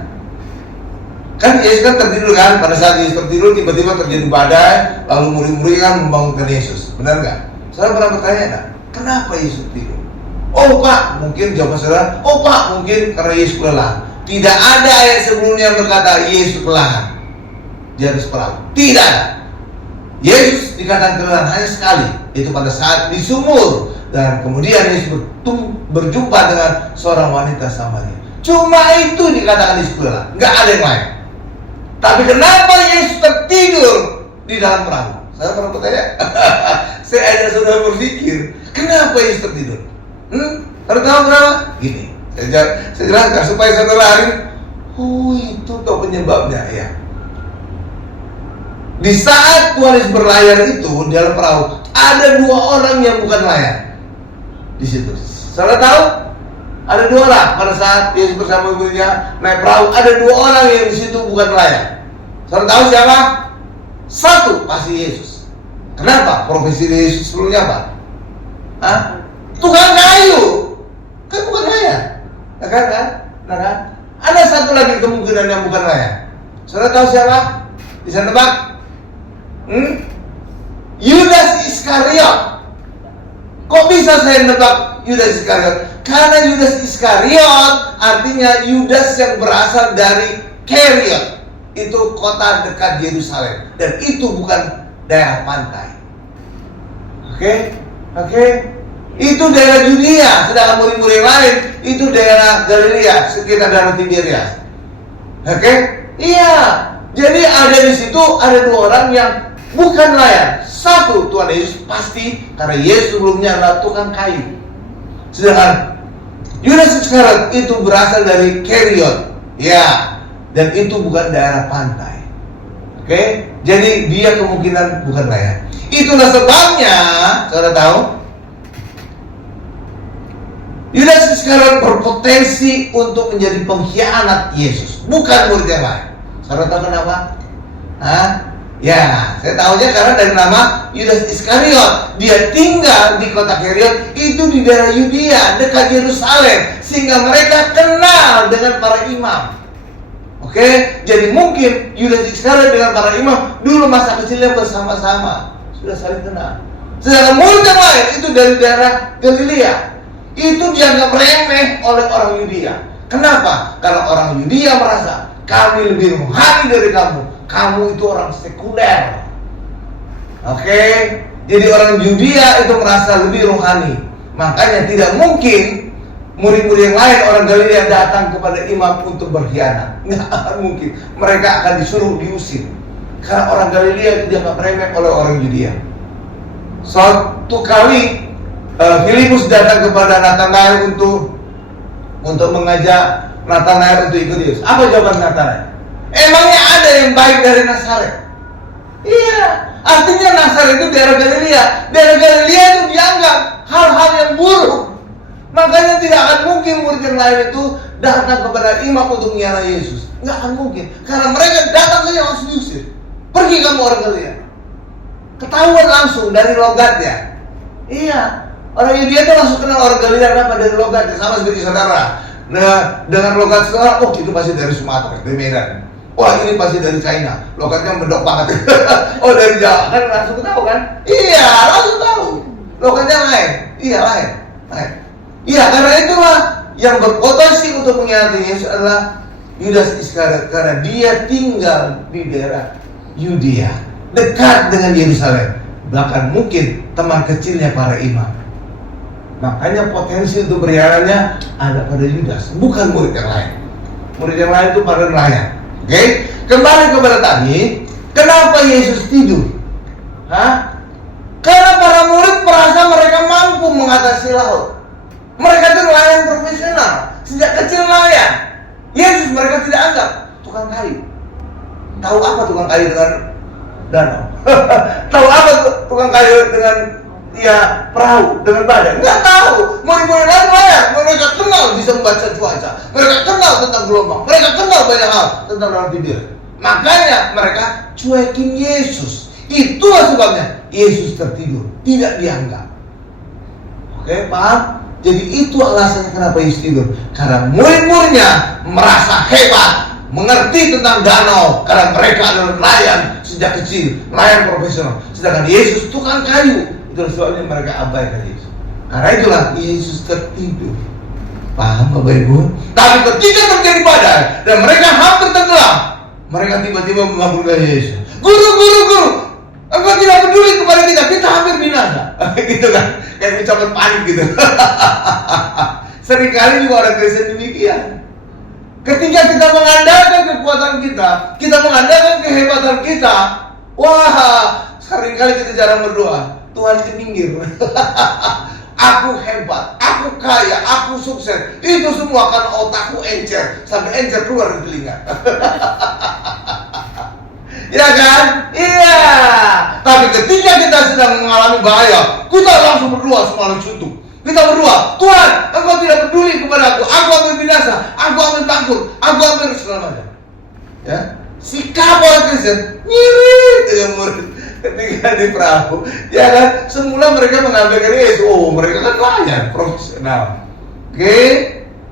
Kan Yesus kan tertidur kan? Pada saat Yesus tertidur tiba-tiba terjadi badai, lalu murid-murid kan membangunkan Yesus. Benar nggak? Saudara pernah bertanya tak? Kenapa Yesus tidur? Oh Pak, mungkin jawaban saudara, oh Pak, mungkin karena Yesus kelelahan. Tidak ada ayat sebelumnya yang berkata Yesus kelelahan di atas perahu. Tidak ada. Yesus dikatakan kelelahan hanya sekali, itu pada saat di sumur. Dan kemudian Yesus berjumpa dengan seorang wanita Samaria. Cuma itu dikatakan Yesus kelelahan, nggak ada yang lain. Tapi kenapa Yesus tertidur di dalam perahu? Saya pernah bertanya. Saya ajak saudara berpikir, kenapa Yesus tertidur? Harus tahu kenapa? Gini, saya jelaskan supaya saudara hari, itu tuh penyebabnya ya. Di saat Tuhan Yesus berlayar itu di dalam perahu, ada dua orang yang bukan nelayan di situ. Saudara tahu? Ada dua orang pada saat Yesus bersama ibunya naik perahu, ada dua orang yang di situ bukan nelayan. Saudara tahu siapa? Satu pasti Yesus. Kenapa? Profesi Yesus sebelumnya apa? Tukang kayu. Kan bukan nelayan. Kan? Ada satu lagi kemungkinan yang bukan nelayan. Saudara tahu siapa? Bisa nebak? Yudas Iskariot. Kok bisa saya nebak Yudas Iskariot? Karena Yudas Iskariot artinya Yudas yang berasal dari Keriot. Itu kota dekat Yerusalem. Dan itu bukan daerah pantai. Oke. Itu daerah Judea. Sedangkan murid-murid yang lain itu daerah Galilea, sekitar Danau Tiberias. Oke? Iya. Jadi ada di situ ada dua orang yang bukan nelayan. Satu, Tuhan Yesus pasti, karena Yesus sebelumnya adalah tukang kayu. Sedangkan Yudas Iskariot itu berasal dari Keriot. Ya, dan itu bukan daerah pantai. Oke? Jadi dia kemungkinan bukan nelayan. Itulah sebabnya, saudara tahu, Yudas Iskariot berpotensi untuk menjadi pengkhianat Yesus, bukan murid yang lain. Saudara tahu kenapa? Ya, saya tahunya karena dari nama Yudas Iskariot. Dia tinggal di kota Keriot, itu di daerah Yudea, dekat Yerusalem, sehingga mereka kenal dengan para imam. Oke, jadi mungkin Yudas Iskariot dengan para imam dulu masa kecilnya bersama-sama, sudah saling kenal. Sedangkan murid yang lain itu dari daerah Galilea, itu dianggap remeh oleh orang Yudea. Kenapa? Karena orang Yudea merasa kami lebih rohani dari kamu. Kamu itu orang sekuler. Oke? Jadi orang Yudea itu merasa lebih rohani. Makanya tidak mungkin murid-murid yang lain orang Galilea datang kepada imam untuk berkhianat. Nggak akan mungkin. Mereka akan disuruh diusir. Karena orang Galilea itu dianggap remeh oleh orang Yudea. Suatu kali Filipus datang kepada Natanael untuk mengajak Natanael untuk ikut Yesus. Apa jawaban Natanael? Emangnya ada yang baik dari Nazaret? Iya, artinya Nazaret itu daerah Galilea. Daerah Galilea itu dianggap hal-hal yang buruk. Makanya tidak akan mungkin murid yang lain itu datang kepada imam untuk mengkhianati Yesus. Nggak akan mungkin. Karena mereka datang saja langsung diusir. Pergi kamu orang Galilea. Ketahuan langsung dari logatnya. Iya, orang Yudea itu langsung kenal orang Galilea apa dari logatnya. Sama seperti saudara. Nah, dengan logat saudara, oh itu pasti dari Sumatera, dari Medan. Wah ini pasti dari China, logatnya mendok banget. Oh dari Jawa, kan langsung tahu kan? Iya, langsung tahu. Logatnya lain. Iya, lain. Iya, karena itulah yang berpotensi untuk mengkhianati Yesus adalah Yudas Iskariot, karena dia tinggal di daerah Yudea, dekat dengan Yerusalem. Bahkan mungkin teman kecilnya para imam. Makanya potensi untuk berkhianatnya ada pada Yudas, bukan murid yang lain. Murid yang lain itu pada nelayan. Oke, kembali kepada tadi, kenapa Yesus tidur? Karena para murid merasa mereka mampu mengatasi laut. Mereka itu nelayan profesional, sejak kecil nelayan. Yesus mereka tidak anggap tukang kayu. Tahu apa tukang kayu dengan danau? Tahu apa tukang kayu dengan perahu, dengan badan? Nggak tahu. Murid-murid lain nelayan. Mereka kenal bisa membaca cuaca. Mereka kenal tentang gelombang. Mereka kenal banyak hal tentang Danau Tiberias. Makanya mereka cuekin Yesus. Itulah sebabnya Yesus tertidur, tidak dianggap. Oke, paham? Jadi itu alasannya kenapa Yesus tidur. Karena murid-muridnya merasa hebat, mengerti tentang danau, karena mereka adalah nelayan sejak kecil, nelayan profesional. Sedangkan Yesus tukang kayu. Itulah sebabnya mereka abaikan Yesus. Karena itulah Yesus tertidur. Paham Bapak Ibu? Tapi ketika terjadi badai dan mereka hampir tenggelam, mereka tiba-tiba mengaburkan Yesus. Guru, engkau tidak peduli kepada kita, kita hampir binasa. Gitu kan? Kayak ucapan panik gitu. Seringkali juga orang Kristen demikian. Ketika kita mengandalkan kekuatan kita mengandalkan kehebatan kita, wah, seringkali kita jarang berdoa. Tuhan itu minggir. Aku hebat, aku kaya, aku sukses. Itu semua karena otakku encer, sampai encer keluar dari telinga. Ya kan? Iya. Tapi ketika kita sedang mengalami bahaya, kita langsung berdoa semalam suntuk. Kita berdoa, Tuhan, engkau tidak peduli kepada aku ambil binasa, aku ambil takut, aku ambil segala macam. Ya, sikap orang Kristen mirip dengan murid ketika di perahu. Ya kan? Semula mereka mengambilkan Yesus. Oh, mereka kan nelayan profesional. Oke?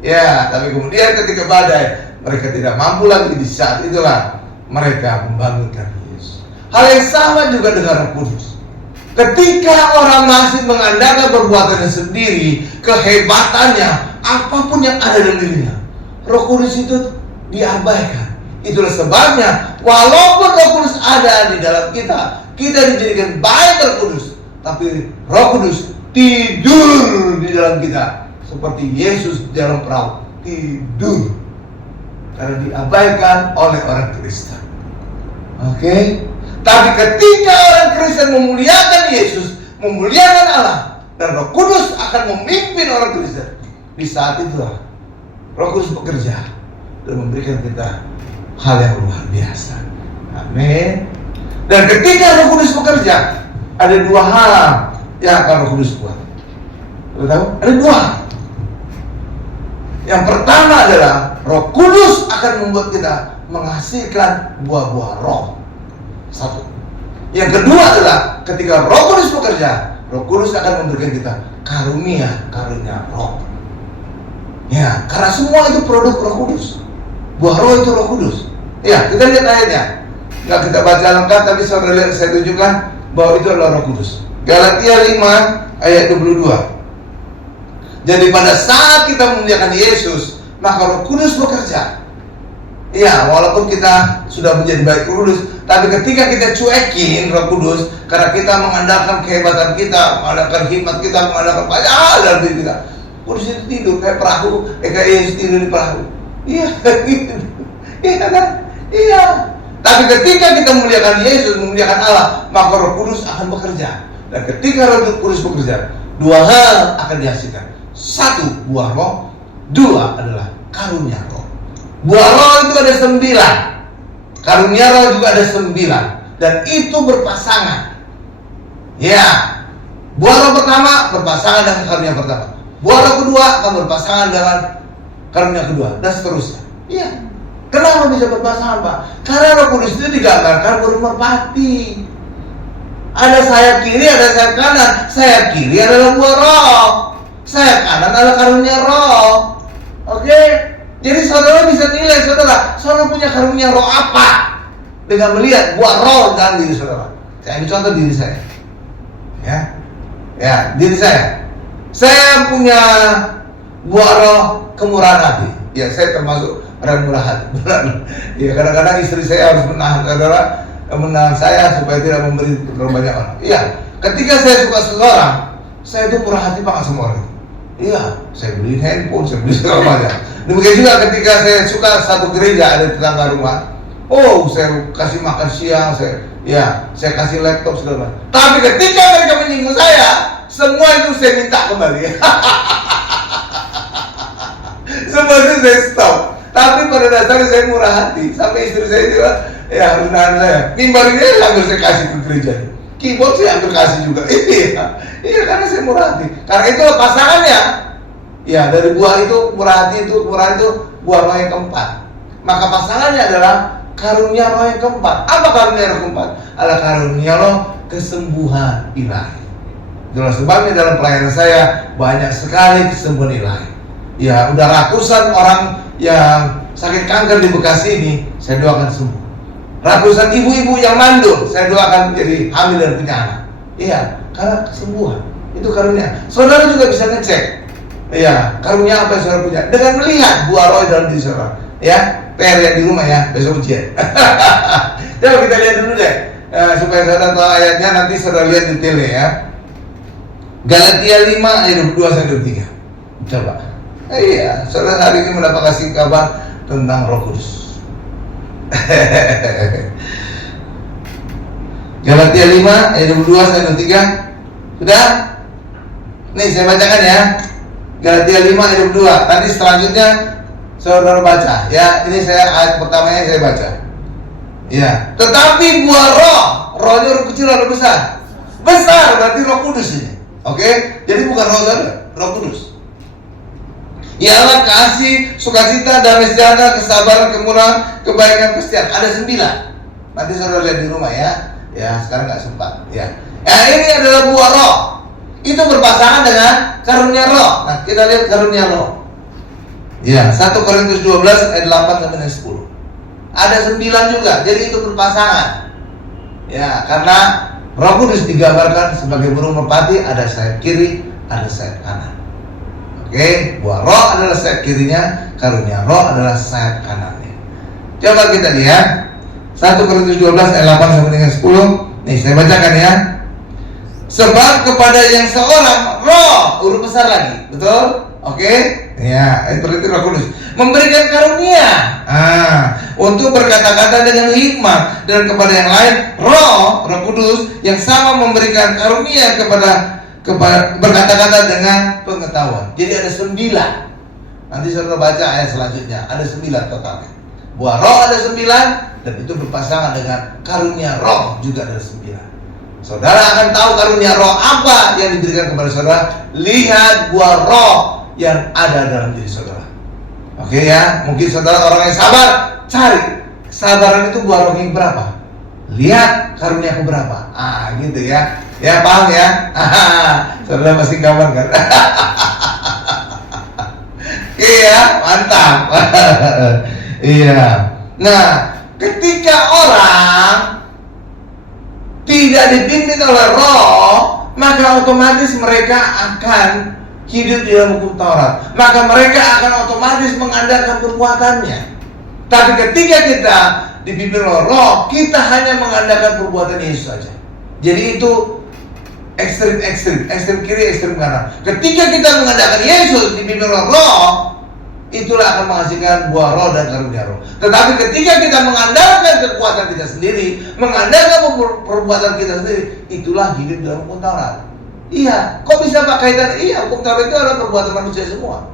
Ya, tapi kemudian ketika badai, mereka tidak mampu lagi. Di saat itulah mereka membangunkan Yesus. Hal yang sama juga dengan Roh Kudus. Ketika orang masih mengandalkan perbuatannya sendiri, kehebatannya, apapun yang ada dalam dirinya, Roh Kudus itu diabaikan. Itulah sebabnya walaupun Roh Kudus ada di dalam kita, kita dijadikan baik Roh Kudus, tapi Roh Kudus tidur di dalam kita seperti Yesus di dalam perahu tidur karena diabaikan oleh orang Kristen. Oke? Tapi ketika orang Kristen memuliakan Yesus, memuliakan Allah, dan Roh Kudus akan memimpin orang Kristen, di saat itulah Roh Kudus bekerja dan memberikan kita hal yang luar biasa. Amin. Dan ketika Roh Kudus bekerja, ada dua hal yang akan Roh Kudus buat. Lo tahu? Ada dua. Yang pertama adalah Roh Kudus akan membuat kita menghasilkan buah-buah roh. Satu. Yang kedua adalah ketika Roh Kudus bekerja, Roh Kudus akan memberikan kita karunia roh. Ya, karena semua itu produk Roh Kudus. Buah roh itu Roh Kudus. Ya, kita lihat ayatnya. Nggak kita baca lengkap, tapi saudara lihat, saya tunjukkan bahwa itu adalah Roh Kudus. Galatia 5 ayat 22. Jadi pada saat kita memuliakan Yesus, maka Roh Kudus bekerja. Ya, walaupun kita sudah menjadi baik Roh Kudus, tapi ketika kita cuekin Roh Kudus, karena kita mengandalkan kehebatan kita, mengandalkan hikmat kita, mengandalkan banyak hal dalam diri kita, Kudus itu tidur kayak perahu, kayak Yesus tidur di perahu. Iya, gitu. Iya kan? Iya. Tapi ketika kita memuliakan Yesus, memuliakan Allah, maka Roh Kudus akan bekerja. Dan ketika Roh Kudus bekerja, dua hal akan dihasilkan. Satu, buah roh. Dua adalah karunia roh. Buah roh itu ada 9. Karunia roh juga ada 9. Dan itu berpasangan. Ya. Buah roh pertama berpasangan dengan karunia pertama. Buah roh kedua akan berpasangan dengan karunia kedua. Dan seterusnya. Iya. Kenapa bisa berpasangan, Pak? Karena Roh Kudus itu digambarkan burung merpati. Ada sayap kiri, ada sayap kanan. Sayap kiri adalah buah roh, sayap kanan adalah karunia roh. Oke? Jadi saudara bisa nilai, saudara punya karunia roh apa? Dengan melihat buah roh dalam diri saudara. Saya ambil contoh diri saya. Ya, diri saya. Saya punya buah roh kemurahan hati. Ya, saya termasuk orang murah hati. Ya, kadang-kadang istri saya harus menahan saya supaya tidak memberi terlalu banyak orang. Iya, ketika saya suka seseorang, saya itu murah hati banget sama orang. Iya, saya beli handphone, saya beli segala macam. Demikian juga ketika saya suka satu gereja ada di tetangga rumah, saya kasih makan siang, saya kasih laptop segala macam. Tapi ketika mereka menyinggung saya, semua itu saya minta kembali. Semua itu saya stop. Tapi pada dasarnya saya murah hati. Sampai istri saya juga, harus nahan saya. Mimbar ini hampir saya kasih ke gereja. Keyboard saya hampir kasih juga. Iya, karena saya murah hati. Karena itu pasangannya. Ya, dari buah itu, murah hati itu buah roh yang keempat. Maka pasangannya adalah karunia roh yang keempat. Apa karunia roh keempat? Adalah karunia roh kesembuhan ilahi. Itulah sebabnya dalam pelayanan saya banyak sekali kesembuhan ilahi. Ya, udah ratusan orang yang sakit kanker di Bekasi ini saya doakan sembuh. Ratusan ibu-ibu yang mandul saya doakan jadi hamil dan punya anak. Iya, karena kesembuhan itu karunia. Saudara juga bisa ngecek. Iya, karunia apa yang saudara punya dengan melihat buah roh dalam diri saudara. Ya, PR yang di rumah ya, besok ujian. Coba kita lihat dulu deh, supaya saudara tahu ayatnya, nanti saudara lihat detailnya ya. Galatia 5 ayat 22 sampai 23. Coba. Iya, saudara hari ini mendapat kasih kabar tentang Roh Kudus. Galatia 5 ayat 22 sampai 23. Sudah? Nih saya bacakan ya. Galatia 5 ayat 22. Nanti selanjutnya saudara baca. Ya, ini saya ayat pertamanya saya baca. Ya, tetapi buah roh, rohnya roh kecil atau besar? Besar berarti Roh Kudus ini. Oke? Jadi bukan roh saudara, Roh Kudus. Ialah kasih, sukacita, damai sejahtera, kesabaran, kemurahan, kebaikan, kesetiaan. Ada 9. Nanti saudara lihat di rumah ya. Ya, sekarang nggak sempat. Ya. Ini adalah buah roh. Itu berpasangan dengan karunia roh. Nah, kita lihat karunia roh. Ya, 1 Korintus 12 ayat 8 sampai 10. Ada 9 juga. Jadi itu berpasangan. Ya, karena Roh Kudus digambarkan sebagai burung merpati, ada sayap kiri, ada sayap kanan. Oke, buah roh adalah sayap kirinya, karunia roh adalah sayap kanannya. Coba kita lihat 1 Korintus 12 ayat 8 sampai dengan 10. Nih saya bacakan ya. Sebab kepada yang seorang roh, huruf besar lagi, betul? Oke, ya, itu berarti Roh Kudus memberikan karunia untuk berkata-kata dengan hikmat, dan kepada yang lain Roh Kudus yang sama memberikan karunia kepada berkata-kata dengan pengetahuan. Jadi ada 9. Nanti saudara baca ayat selanjutnya, ada 9 totalnya. Buah roh ada 9, dan itu berpasangan dengan karunia roh juga ada 9. Saudara akan tahu karunia roh apa yang diberikan kepada saudara. Lihat buah roh yang ada dalam diri saudara. Oke ya, mungkin saudara orang yang sabar, cari kesabaran itu buah roh yang berapa. Lihat karunia aku berapa. Gitu ya. Ya paham ya? Saudara pasti kawan kan? Iya, mantap. Iya. Nah, ketika orang tidak dipimpin oleh roh, maka otomatis mereka akan hidup di dalam hukum Taurat. Maka mereka akan otomatis mengandalkan perbuatannya. Tapi ketika kita dipimpin oleh roh, kita hanya mengandalkan perbuatan Yesus saja. Jadi itu ekstrem kiri, ekstrem kanan. Ketika kita mengandalkan Yesus dipimpin oleh roh, itulah akan menghasilkan buah roh dan karunia roh. Tetapi ketika kita mengandalkan kekuatan kita sendiri, mengandalkan perbuatan kita sendiri, itulah hidup dalam hukum Taurat. Iya, kok bisa Pak kaitan? Iya, hukum Taurat itu adalah perbuatan manusia semua.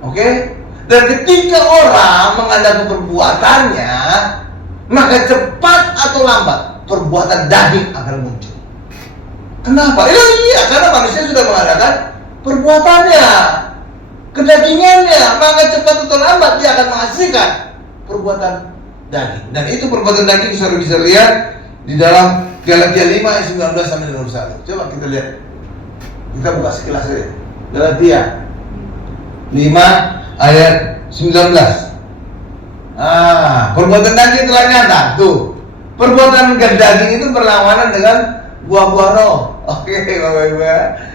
Oke? Dan ketika orang mengandalkan perbuatannya, maka cepat atau lambat perbuatan daging akan muncul. Kenapa? Iya, karena manusia sudah mengadakan perbuatannya, kedagingannya, maka cepat atau lambat dia akan menghasilkan perbuatan daging. Dan itu perbuatan daging saudara bisa lihat di dalam Galatia 5 ayat 19 sampai 21. Coba kita lihat. Kita buka sekilas saja. Galatia 5 ayat 19. Perbuatan daging telah nyata. Tuh. Perbuatan daging itu berlawanan dengan buah-buah roh. Oke, Bapak-Ibu.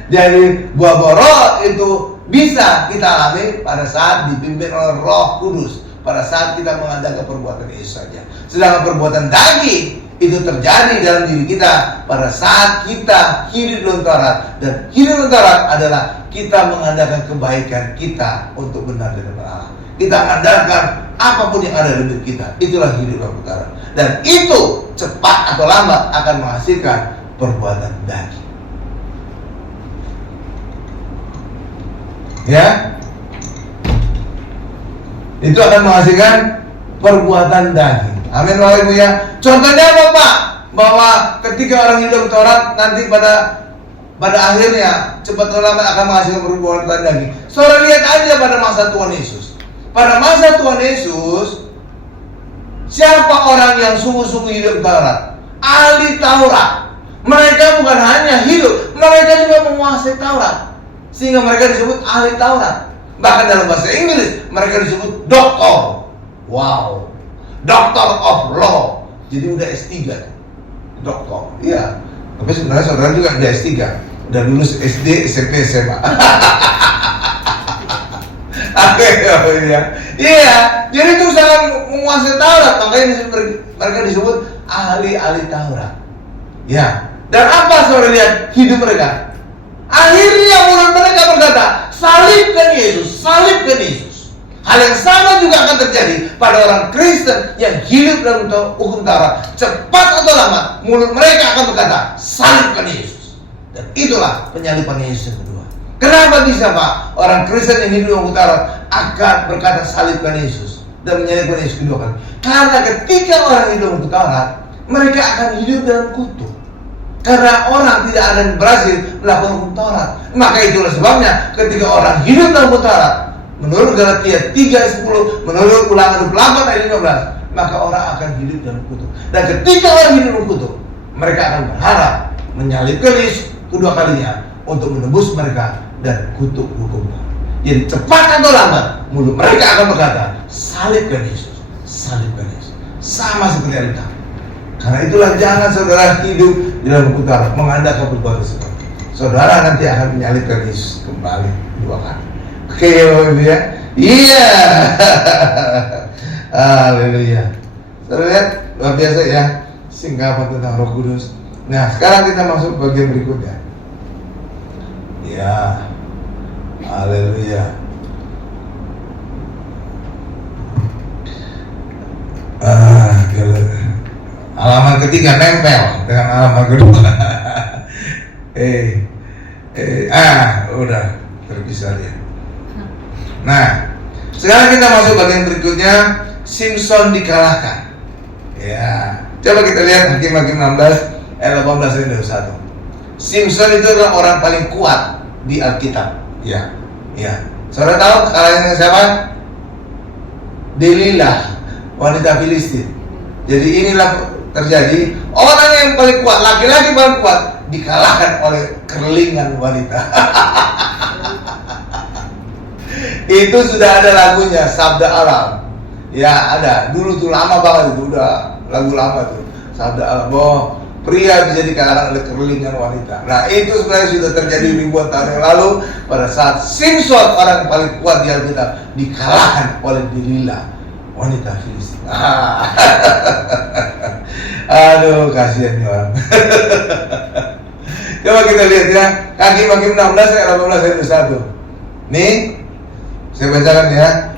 Jadi buah-buah roh itu bisa kita alami pada saat dipimpin oleh Roh Kudus, pada saat kita mengandalkan perbuatan Yesus saja. Sedangkan perbuatan daging itu terjadi dalam diri kita pada saat kita hidup dalam Taurat. Dan hidup dalam Taurat adalah kita mengandalkan kebaikan kita untuk benar dan Allah. Kita mengandalkan apapun yang ada dalam diri kita. Itulah hidup dalam Taurat. Dan itu cepat atau lambat akan menghasilkan perbuatan daging. Ya, itu akan menghasilkan perbuatan daging. Amin, Bapak Ibu ya. Contohnya apa Pak? Bahwa ketika orang hidup Taurat nanti pada akhirnya cepat atau lambat akan menghasilkan perbuatan daging. Saudara lihat aja pada masa Tuhan Yesus. Pada masa Tuhan Yesus, siapa orang yang sungguh-sungguh hidup Taurat? Ahli Taurat. Mereka bukan hanya hidup, mereka juga menguasai Taurat. Sehingga mereka disebut ahli Taurat. Bahkan dalam bahasa Inggris mereka disebut doktor. Wow, Doctor of Law. Jadi udah S3, doktor. Iya. Tapi sebenarnya saudara juga udah S3, udah lulus SD, SMP, SMA. Oke, ya. Iya. Jadi itu sangat menguasai Taurat. Makanya mereka disebut ahli-ahli Taurat. Ya. Dan apa saudara lihat hidup mereka? Akhirnya mulut mereka berkata, salibkan Yesus, salibkan Yesus. Hal yang sama juga akan terjadi pada orang Kristen yang hidup dalam hukum Taurat. Cepat atau lambat, mulut mereka akan berkata, salibkan Yesus. Dan itulah penyaliban Yesus yang kedua. Kenapa bisa Pak? Orang Kristen yang hidup dalam hukum Taurat akan berkata salibkan Yesus dan menyalibkan Yesus kedua kali. Karena ketika orang hidup dalam hukum Taurat, mereka akan hidup dalam kutuk. Karena orang tidak ada yang berhasil melakukan hukum Taurat. Maka itulah sebabnya ketika orang hidup dalam hukum Taurat, menurut Galatia 3:10, menurut Ulangan 28 ayat 15, maka orang akan hidup dalam kutuk. Dan ketika orang hidup dalam kutuk, mereka akan berharap menyalibkan Yesus kedua kalinya untuk menebus mereka dari kutuk hukum. Jadi cepat atau lambat mulut mereka akan berkata, salibkan Yesus, salibkan Yesus. Sama seperti Alkitab. Karena itulah jangan saudara hidup di dalam kekuatan mengandalkan perbuatan seperti itu. Saudara nanti akan menyalibkan Yesus kembali 2 kali. Oke, ya. Iya. Haleluya. Saudara lihat luar biasa ya, singkapan tentang Roh Kudus. Nah, sekarang kita masuk bagian berikutnya. Ya. Haleluya. Halaman ketiga nempel dengan halaman kedua. Udah terpisah dia. Nah, sekarang kita masuk bagian berikutnya. Simson dikalahkan. Ya, coba kita lihat Hakim-Hakim 16 ayat 18 dan 21. Simson itu adalah orang paling kuat di Alkitab. Ya. Saudara tahu kalahnya siapa? Delilah, wanita Filistin. Jadi inilah terjadi, orang yang paling kuat, laki-laki paling kuat dikalahkan oleh kerlingan wanita. Itu sudah ada lagunya, Sabda Alam. Ya ada, dulu tuh lama banget itu, udah lagu lama tuh, Sabda Alam. Oh, pria bisa dikalahkan oleh kerlingan wanita. Nah itu sebenarnya sudah terjadi ribuan tahun yang lalu, pada saat Simson, orang yang paling kuat di Alkitab, dikalahkan oleh Delilah, wanita Filistin. Aduh, kasihan nih orang. Coba kita lihat ya, Hakim-Hakim 16 ayat 18 ayat 21. Nih, saya bacakan ya.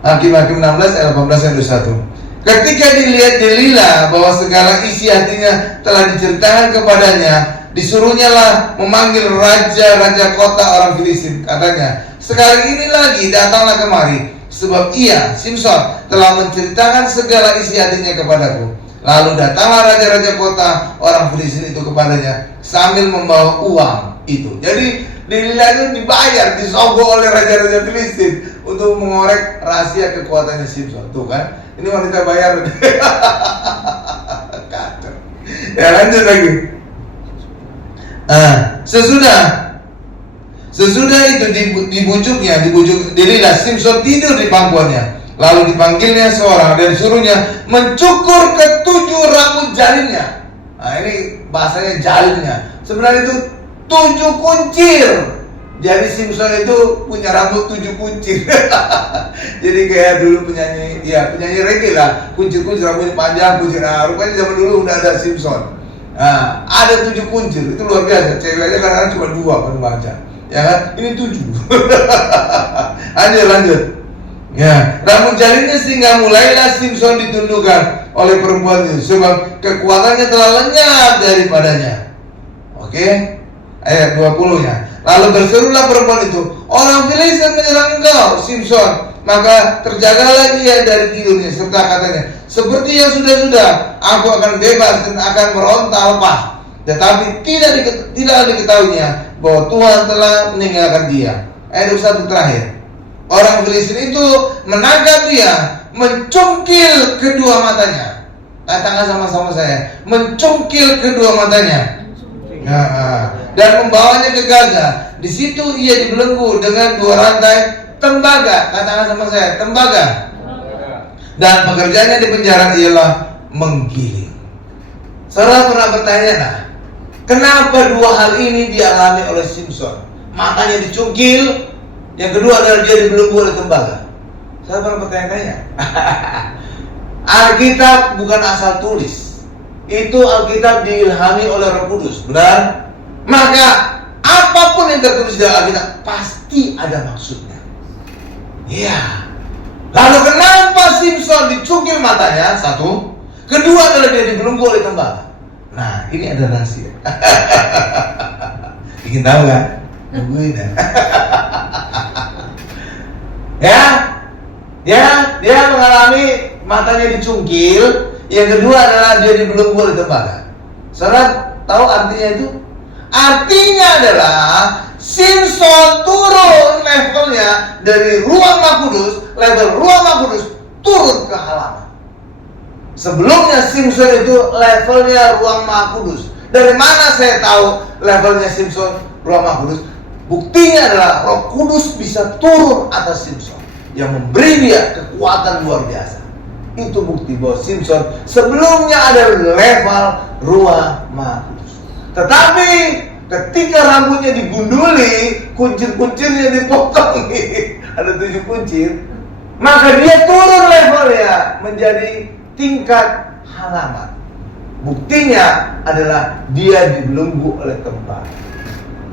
Hakim-Hakim 16 ayat 18 ayat 21. Ketika dilihat Delilah bahwa segala isi hatinya telah diceritakan kepadanya, disuruhnya lah memanggil raja-raja kota orang Filistin. Katanya, sekali ini lagi datanglah kemari, sebab ia, Simson, telah menceritakan segala isi hatinya kepadaku. Lalu datanglah raja-raja kota orang Filistin itu kepadanya sambil membawa uang itu. Jadi Delilah itu dibayar, disogok oleh raja-raja Filistin untuk mengorek rahasia kekuatannya Simson. Tuh kan, ini wanita bayar. Kacau. Ya lanjut lagi. Sesudah itu dibujuk Delilah, Simson tidur di pangkuannya. Lalu dipanggilnya seorang dan disuruhnya mencukur ke7 rambut jarinnya. Nah ini bahasanya jarinnya. Sebenarnya itu 7 kuncir. Jadi Simson itu punya rambut 7 kuncir. Jadi kayak dulu penyanyi reggae lah, kuncir-kuncir rambutnya panjang, kuncir. Nah rupanya zaman dulu udah ada Simson. Nah ada 7 kuncir, itu luar biasa. Cewek aja kadang-kadang cuma 2 kan baca. Ya kan? Ini 7. Lanjut. Ya, rambut jarinnya sehingga mulailah Simson ditundukkan oleh perempuan itu, sebab kekuatannya telah lenyap daripadanya. Oke, ayat 20-nya. Lalu berserulah perempuan itu, orang Filistin menyerang engkau, Simson. Maka terjagalah ia dari tidurnya, serta katanya, seperti yang sudah-sudah, aku akan bebas dan akan meronta lepas. Tetapi tidak diketahuinya bahwa Tuhan telah meninggalkan dia. Ayat 21 terakhir. Orang Filistin itu menangkap dia, mencungkil kedua matanya. Katakan sama-sama saya, mencungkil kedua matanya. Dan membawanya ke Gaza. Di situ ia dibelenggu dengan 2 rantai tembaga. Katakan sama saya, tembaga. Dan pekerjaannya di penjara ialah menggiling. Saudara pernah bertanya, kenapa 2 hal ini dialami oleh Simson? Matanya dicungkil, yang kedua adalah dia dibelenggu oleh tembaga. Saya pernah bertanya-tanya. Alkitab bukan asal tulis. Itu Alkitab diilhami oleh Roh Kudus, benar? Maka apapun yang tertulis dalam Alkitab pasti ada maksudnya. Iya. Lalu kenapa Simson dicungkil matanya? 1. Kedua adalah dia dibelenggu oleh tembaga. Nah, ini ada rahasia. Ingin tahu kan? Nungguin ya, dia mengalami matanya dicungkil. Yang kedua adalah dia dibelenggu oleh tembaga. Saudara tahu artinya itu? Artinya adalah Simson turun levelnya dari ruang Maha Kudus, level ruang Maha Kudus turun ke halaman. Sebelumnya Simson itu levelnya ruang Maha Kudus. Dari mana saya tahu levelnya Simson ruang Maha Kudus? Buktinya adalah Roh Kudus bisa turun atas Simson yang memberi dia kekuatan luar biasa. Itu bukti bahwa Simpson sebelumnya ada level ruang maha kudus. Tetapi ketika rambutnya digunduli, kuncir-kuncirnya dipotong, ada 7 kuncir, maka dia turun levelnya menjadi tingkat halaman. Buktinya adalah dia dibelenggu oleh tembaga.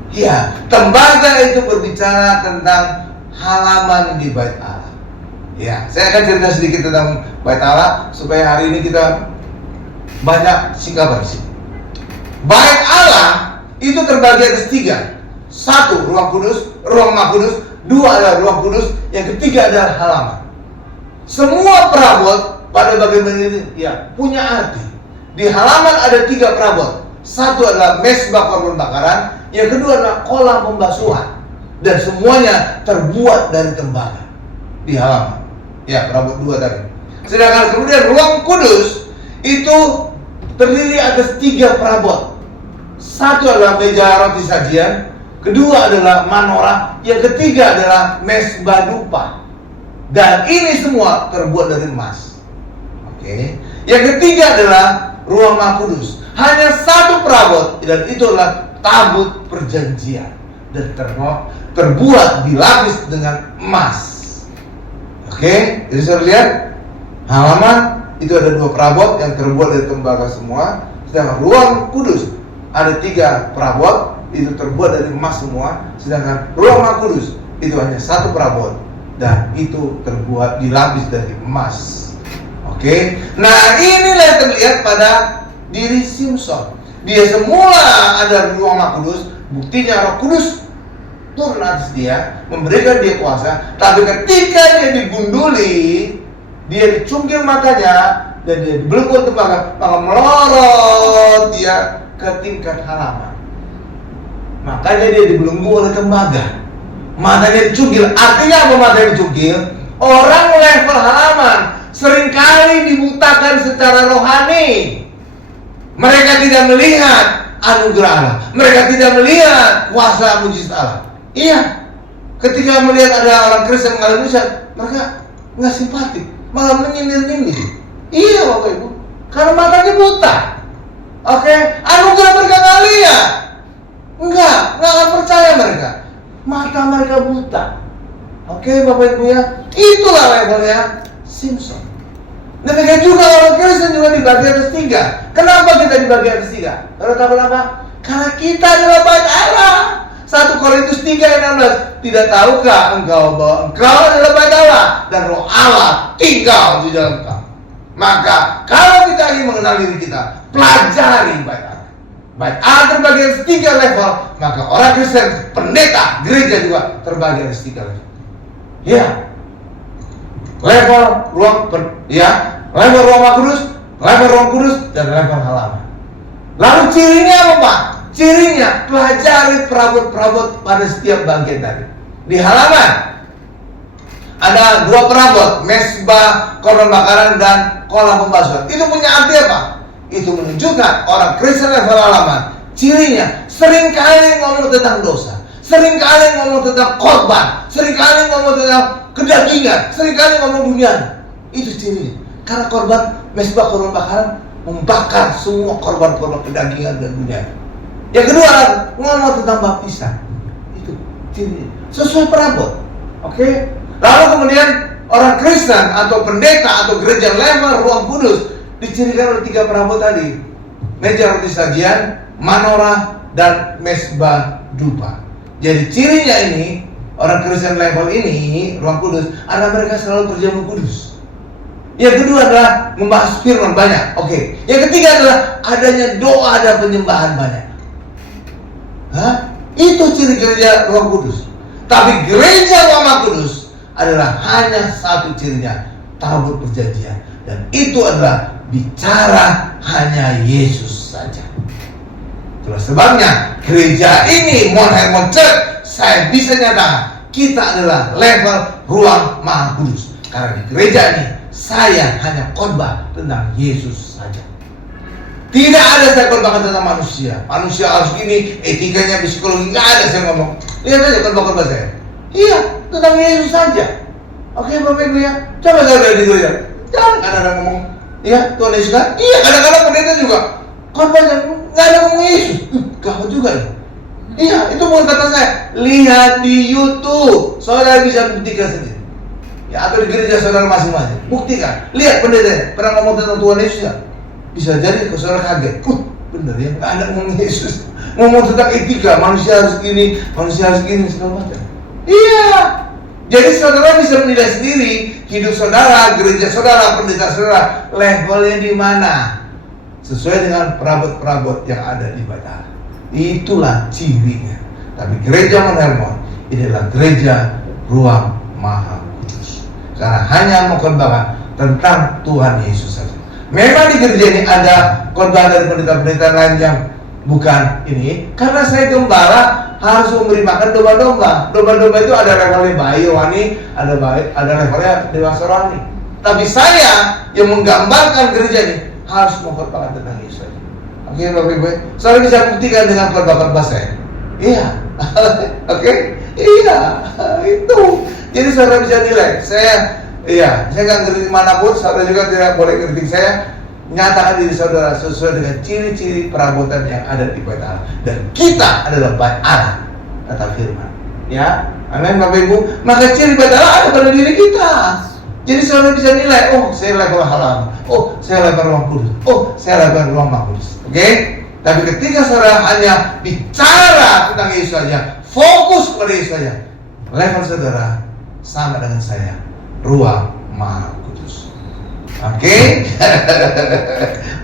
Ya, tembaga itu berbicara tentang halaman di bait Allah. Ya, saya akan cerita sedikit tentang bait Allah supaya hari ini kita banyak singkapan sih. Bait Allah itu terbagi atas 3. 1, ruang kudus, ruang maha kudus. 2 adalah ruang kudus. Yang ketiga adalah halaman. Semua perabot pada bagian ini ya punya arti. Di halaman ada 3 perabot. 1 adalah mezbah korban bakaran, yang kedua adalah kolam pembasuhan, dan semuanya terbuat dari tembaga di halaman. Ya, perabot 2 tadi. Sedangkan kemudian ruang kudus itu terdiri atas 3 perabot. 1 adalah meja roti sajian, kedua adalah manorah, yang ketiga adalah mezbah dupa. Dan ini semua terbuat dari emas. Oke. Yang ketiga adalah ruang maha kudus. Hanya 1 perabot, dan itu adalah tabut perjanjian, dan terbuat dilapis dengan emas. Oke, jadi saya lihat halaman itu ada 2 perabot yang terbuat dari tembaga semua. Sedangkan ruang kudus ada 3 perabot, itu terbuat dari emas semua. Sedangkan ruang maha kudus itu hanya 1 perabot, dan itu terbuat dilapis dari emas. Oke, nah inilah yang terlihat pada diri Simpson. Dia semula ada di ruang maha kudus, buktinya Roh Kudus turun atas dia, memberikan dia kuasa. Tapi ketika dia digunduli, dia dicungkil matanya, dan dia dibelenggu tembaga, maka melorot dia ke tingkat halaman. Makanya dia dibelenggu oleh tembaga, matanya dicungkil. Artinya apa matanya dicungkil? Orang level halaman seringkali dibutakan secara rohani. Mereka tidak melihat anugerah Allah, mereka tidak melihat kuasa mujizat Allah. Iya, ketika melihat ada orang Kristen mengalami mujizat, mereka nggak simpatik, malah menyindir-nyindir. Iya Bapak Ibu, karena matanya buta. Oke, anugerah mereka nggak lihat, nggak akan percaya mereka. Mata mereka buta. Oke Bapak Ibu ya, itulah levelnya Simpson. Demikian juga orang Kristen juga dibagi atas 3. Kenapa kita dibagi atas 3? Karena kenapa? Karena kita adalah bait Allah. 1 Korintus 3:16. Tidak tahukah engkau bahwa engkau adalah bait Allah dan Roh Allah tinggal di dalam engkau? Maka kalau kita ingin mengenal diri kita, pelajari bait Allah. Bait Allah terbagi atas 3 level, maka orang Kristen, pendeta, gereja juga terbagi atas 3 level. Ya. Level ruang level ruang maha kudus, level ruang kudus, dan level halaman. Lalu cirinya apa Pak? Cirinya pelajari perabot-perabot pada setiap bagian tadi. Di halaman ada 2 perabot, mezbah korban bakaran dan kolam pembasuhan. Itu punya arti apa? Itu menunjukkan orang Kristen level halaman. Cirinya seringkali ngomong tentang dosa, seringkali ngomong tentang korban, seringkali ngomong tentang kedagingan, seringkali ngomong dunia. Itu cirinya. Karena korban mezbah korban bakaran membakar semua korban-korban kedagingan dan dunia. Yang kedua, ngomong tentang baptisan. Itu cirinya. Sesuai perabot. Oke. Lalu kemudian orang Kristen atau pendeta atau gereja level ruang kudus dicirikan oleh 3 perabot tadi. Meja roti sajian, manorah, dan mezbah dupa. Jadi cirinya ini, orang Kristen level ini, ruang kudus, adalah mereka selalu berjamu kudus. Yang kedua adalah membahas firman banyak. Oke. Yang ketiga adalah adanya doa dan penyembahan banyak. Itu ciri gereja ruang kudus. Tapi gereja ruang maha kudus adalah hanya 1 cirinya, tabut perjanjian. Dan itu adalah bicara hanya Yesus saja. Itulah sebabnya gereja ini, Mount Hermon Church, saya bisa nyatakan kita adalah level ruang maha kudus. Karena di gereja ini saya hanya khotbah tentang Yesus saja. Tidak ada saya khotbahkan tentang manusia. Manusia harus gini, etikanya, psikologi, nggak ada saya ngomong. Lihat aja khotbah saya. Iya, tentang Yesus saja. Oke Bapak Ibu ya, coba saya lihat di gereja. Jangan ada ngomong, iya Tuhan Yesus kan? Iya, kadang-kadang pendeta juga khotbahnya nggak ada ngomong Yesus. Gawat juga ya. Iya, itu bukan kata saya. Lihat di YouTube, saudara bisa buktikan sendiri. Ya, atau di gereja saudara masing-masing, buktikan. Lihat pendeta pernah ngomong tentang Tuhan Yesus nggak? Bisa jadi saudara kaget. Bener ya, nggak ada ngomong Yesus. Ngomong tentang etika, manusia harus gini, manusia harus gini, segala macam. Iya. Jadi saudara bisa menilai sendiri hidup saudara, gereja saudara, pendeta saudara, levelnya di mana, sesuai dengan perabot-perabot yang ada di Baitala. Itulah cirinya. Tapi gereja Mount ini adalah gereja ruang maha kudus, karena hanya mengkhotbahkan tentang Tuhan Yesus saja. Memang di gereja ini ada khotbah dari pendeta-pendeta lain yang bukan ini, karena saya gembala harus memberi makan domba-domba. Domba-domba itu ada levelnya bayi rohani, ada levelnya dewasa rohani. Tapi saya yang menggambarkan gereja ini harus mengkhotbahkan tentang Yesus. Oke, Bapak Ibu, saudara bisa buktikan dengan khotbah-khotbah saya. Iya, oke, iya, itu. Jadi saudara bisa nilai. Saya nggak ngerti manapun, saudara juga tidak boleh kritik saya. Nyatakan diri saudara sesuai dengan ciri-ciri perabotan yang ada di Bait Allah. Dan kita adalah Bait Allah, kata firman. Ya, amin Bapak Ibu. Maka ciri Bait Allah ada pada diri kita. Jadi saudara bisa nilai, oh saya level halal, oh saya level ruang kudus, oh saya level ruang maha kudus. Oke? Tapi ketika saudara hanya bicara tentang Yesus saja, fokus pada Yesus saja, level saudara sama dengan saya, ruang maha kudus. Oke?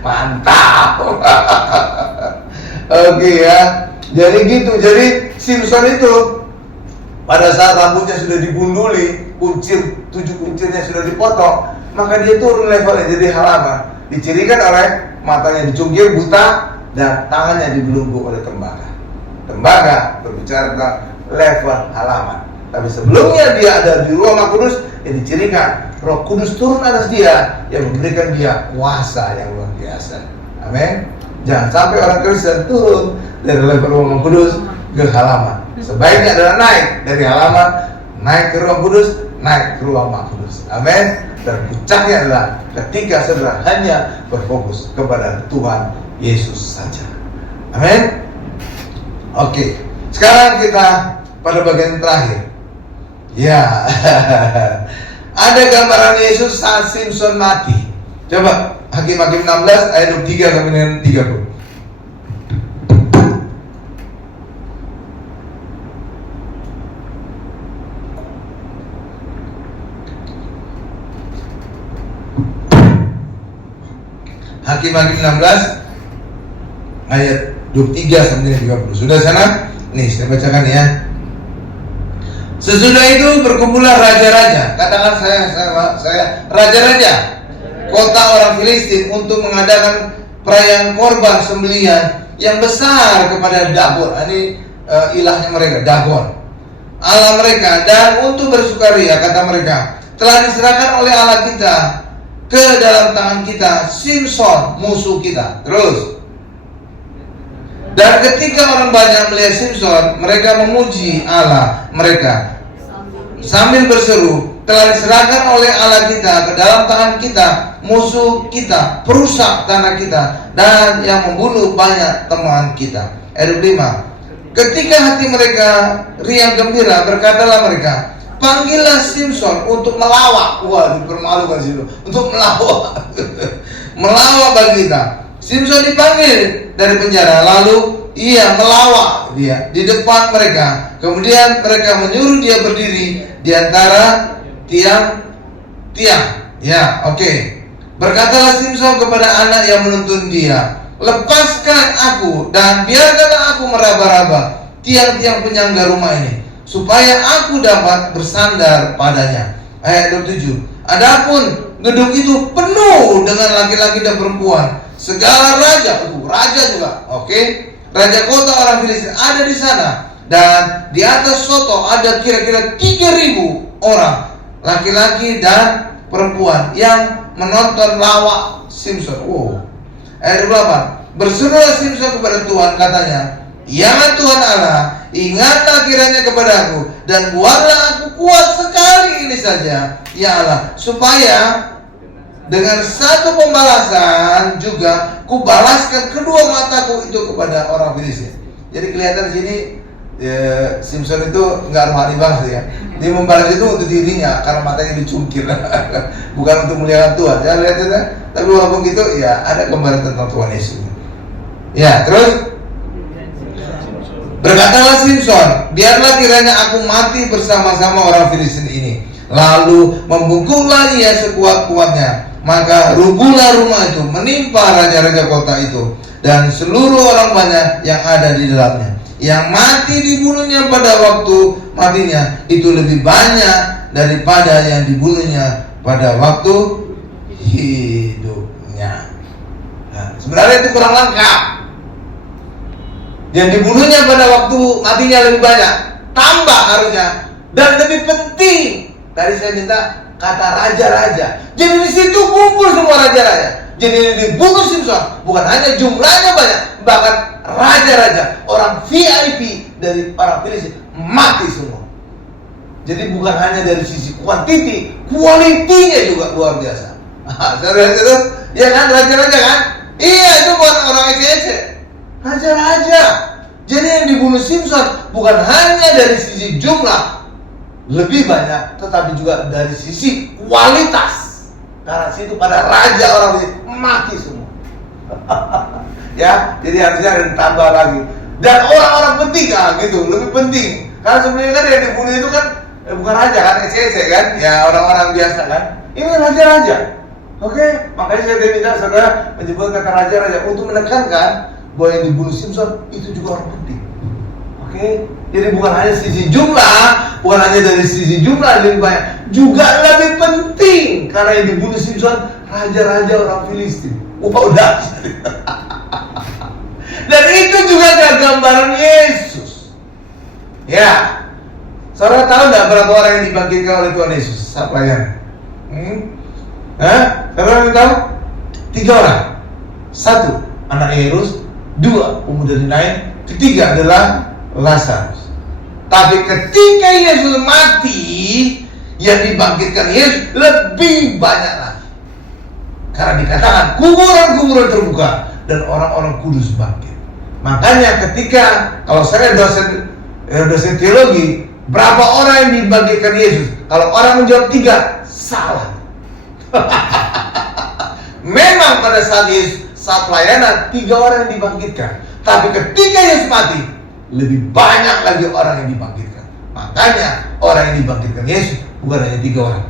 Mantap. Oke ya. Jadi gitu. Jadi Simpson itu pada saat rambutnya sudah digunduli, 7 kuncirnya sudah dipotong, maka dia turun levelnya jadi halaman. Dicirikan oleh matanya dicungkir buta dan tangannya dibelunggu oleh tembaga. Tembaga berbicara tentang level halaman. Tapi sebelumnya dia ada di ruang Maha Kudus, yang dicirikan Roh Kudus turun atas dia, yang memberikan dia kuasa yang luar biasa. Amin. Jangan sampai orang Kristen turun dari level ruang Maha Kudus ke halaman. Sebaiknya adalah naik dari halaman, naik ke ruang kudus, naik ke ruang Maha Kudus. Amin. Dan puncaknya adalah ketika saudara hanya berfokus kepada Tuhan Yesus saja. Amin. Oke. Sekarang kita pada bagian terakhir. Ya. Ada gambaran Yesus saat Simpson mati. Coba Hakim-Hakim 16 ayat 23 sampai dengan 30. Hakim-Hakim 16 ayat 23 sampai 30. Sudah sana? Nih saya bacakan ya. Sesudah itu berkumpullah raja-raja. Katakan saya raja-raja kota orang Filistin untuk mengadakan perayaan korban sembelihan yang besar kepada Dagon. Ini ilahnya mereka, Dagon, Allah mereka. Dan untuk bersukaria, kata mereka, telah diserahkan oleh Allah kita ke dalam tangan kita Simpson, musuh kita. Terus, dan ketika orang banyak melihat Simpson, mereka memuji Allah mereka sambil berseru, telah diserahkan oleh Allah kita ke dalam tangan kita musuh kita, perusak tanah kita, dan yang membunuh banyak teman kita. Ayat 5. Ketika hati mereka riang gembira, berkatalah mereka, panggillah Simpson untuk melawak. Wah, dipermalukan situ. Untuk melawak. Melawak bagi kita. Simpson dipanggil dari penjara, lalu ia melawak dia di depan mereka. Kemudian mereka menyuruh dia berdiri di antara tiang. Ya, oke. Berkatalah Simpson kepada anak yang menuntun dia, lepaskan aku dan biarkanlah aku meraba-raba tiang-tiang penyangga rumah ini, supaya aku dapat bersandar padanya. Ayat 27. Adapun gedung itu penuh dengan laki-laki dan perempuan, segala raja juga, oke? Raja kota orang Filistin ada di sana, dan di atas soto ada kira-kira 3.000 orang, laki-laki dan perempuan yang menonton lawak Simpson. Ayat 28. Berserulah Simpson kepada Tuhan, katanya, ya Tuhan Allah, ingatlah kiranya kepadaku dan buatlah aku kuat sekali ini saja, ya Allah, supaya dengan satu pembalasan juga kubalaskan kedua mataku itu kepada orang Filistin. Jadi kelihatan di sini Simpson itu nggak rohani banget ya. Dia membalas itu untuk dirinya karena matanya dicungkil, bukan untuk muliakan Tuhan. Ya lihat itu. Tapi walaupun gitu, ya ada gambaran tentang Tuhan Yesus. Ya terus berkatalah Simpson, biarlah kiranya aku mati bersama-sama orang Filistin ini. Lalu membungkuklah ia sekuat-kuatnya. Maka rubuhlah rumah itu menimpa raja-raja kota itu dan seluruh orang banyak yang ada di dalamnya. Yang mati dibunuhnya pada waktu matinya itu lebih banyak daripada yang dibunuhnya pada waktu hidupnya. Nah, sebenarnya itu kurang lengkap. Yang dibunuhnya pada waktu matinya lebih banyak, tambah harusnya. Dan lebih penting, tadi saya minta kata raja-raja. Jadi di situ kumpul semua raja-raja. Jadi dibunuh Simpson, bukan hanya jumlahnya banyak, bahkan raja-raja, orang VIP dari para Filistin mati semua. Jadi bukan hanya dari sisi kuantiti, kualitinya juga luar biasa. Saudara itu, ya kan raja-raja kan? Iya, itu bukan orang ece-ece, raja-raja. Jadi yang dibunuh Simpson bukan hanya dari sisi jumlah lebih banyak, tetapi juga dari sisi kualitas. Karena situ pada raja orang ini mati semua. Ya, jadi harusnya ada ditambah lagi. Dan orang-orang penting gitu, lebih penting. Karena sebenarnya kan yang dibunuh itu kan bukan raja kan, ece-ece kan, ya orang-orang biasa kan. Ini raja-raja. Oke, makanya saya minta saudara menyebut kata raja-raja untuk menekankan bahwa yang dibunuh Simpson itu juga orang penting. Oke, jadi bukan hanya sisi jumlah, bukan hanya dari sisi jumlah lebih banyak, juga lebih penting karena yang dibunuh Simpson raja-raja orang Filistin. Wow, dahsyat. Dan itu juga gambaran Yesus. Ya, saudara tahu nggak berapa orang yang dibangkitkan oleh Tuhan Yesus? Siapa yang? Saudara tahu? 3 orang. 1, anak Yairus. 2, pemuda Nain. 3 adalah Lazarus. Tapi ketika Yesus mati, yang dibangkitkan Yesus lebih banyak lagi. Karena dikatakan kuburan-kuburan terbuka dan orang-orang kudus bangkit. Makanya ketika kalau saya dosen teologi, berapa orang yang dibangkitkan Yesus? Kalau orang menjawab 3, salah. Memang pada saat pelayanan 3 orang yang dibangkitkan. Tapi ketika Yesus mati, lebih banyak lagi orang yang dibangkitkan. Makanya orang yang dibangkitkan Yesus bukan hanya 3 orang.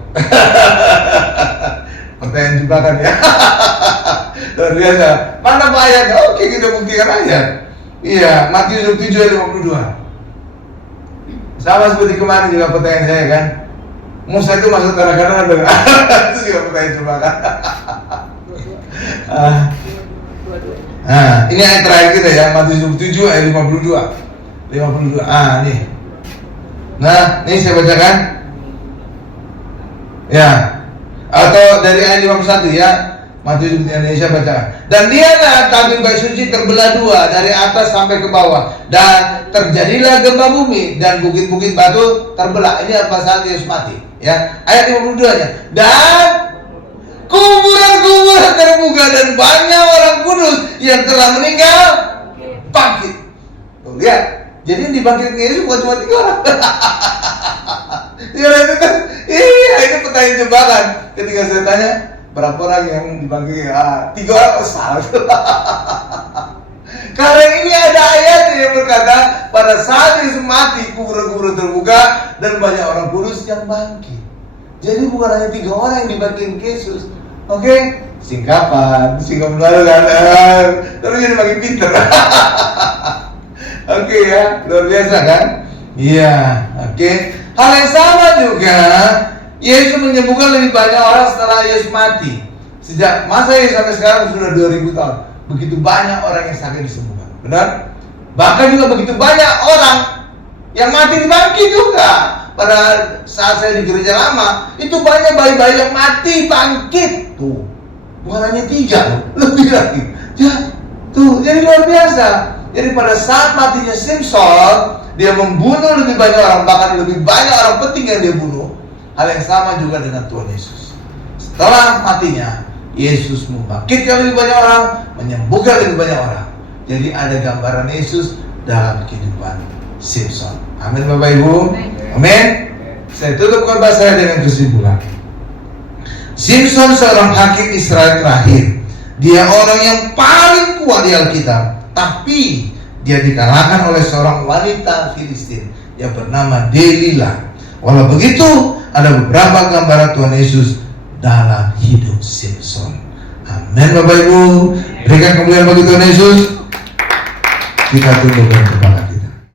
Pertanyaan juga kan ya. Luar biasa. Mana Pak ayatnya? Oke, kita buktikan ayat. Iya, Matius 7 ayat 52. Sama seperti kemarin juga pertanyaan saya kan. Musa itu masuk tanah-tanah dengan itu juga pertanyaan coba kan. Ini ayat terakhir kita ya, Matius 7 ayat 52. Nih. Nah, ini saya bacakan. Ya. Atau dari ayat 51 ya. Matius Indonesia baca. Dan dialah tabing baik suci terbelah 2 dari atas sampai ke bawah, dan terjadilah gempa bumi dan bukit-bukit batu terbelah. Ini apa saat Yesus mati? Ya, ayat 52-nya. Dan kuburan-kuburan terbuka dan banyak orang kudus yang telah meninggal bangkit. Tuh, lihat. Jadi yang dibangkitkan Yesus bukan cuma 3 orang. Ya, itu kan, iya, itu pertanyaan jebakan. Ketika saya tanya berapa orang yang dibangkitkan, 3 orang, salah. Karena ini ada ayat yang berkata pada saat Yesus mati kuburan-kuburan terbuka dan banyak orang kudus yang bangkit. Jadi bukan hanya 3 orang yang dibangkitkan Yesus. Oke, singkapan baru kan, terus jadi makin pinter. Oke ya, luar biasa kan? Iya, oke. Hal yang sama juga, Yesus menyembuhkan lebih banyak orang setelah Yesus mati. Sejak masa Yesus sampai sekarang sudah 2000 tahun. Begitu banyak orang yang sakit disembuhkan. Benar? Bahkan juga begitu banyak orang yang mati dibangkit juga. Pada saat saya di gereja lama, itu banyak bayi-bayi yang mati bangkit. Tuh, bukan hanya 3 loh, lebih lagi. Ya, tuh, jadi luar biasa. Jadi pada saat matinya Simpson, dia membunuh lebih banyak orang, bahkan lebih banyak orang penting yang dia bunuh. Hal yang sama juga dengan Tuhan Yesus. setelah matinya, Yesus membangkitkan lebih banyak orang, menyembuhkan lebih banyak orang. Jadi ada gambaran Yesus dalam kehidupan Simpson. Amin Bapak Ibu. Amin. Saya tutup khotbah saya dengan kesimpulan. Simpson seorang hakim Israel terakhir. Dia orang yang paling kuat di Alkitab, tapi dia dikalahkan oleh seorang wanita Filistin yang bernama Delila. Walau begitu, ada beberapa gambaran Tuhan Yesus dalam hidup Simpson. Amin Bapak Ibu. Berikan kemuliaan bagi Tuhan Yesus. Kita tundukkan kepala.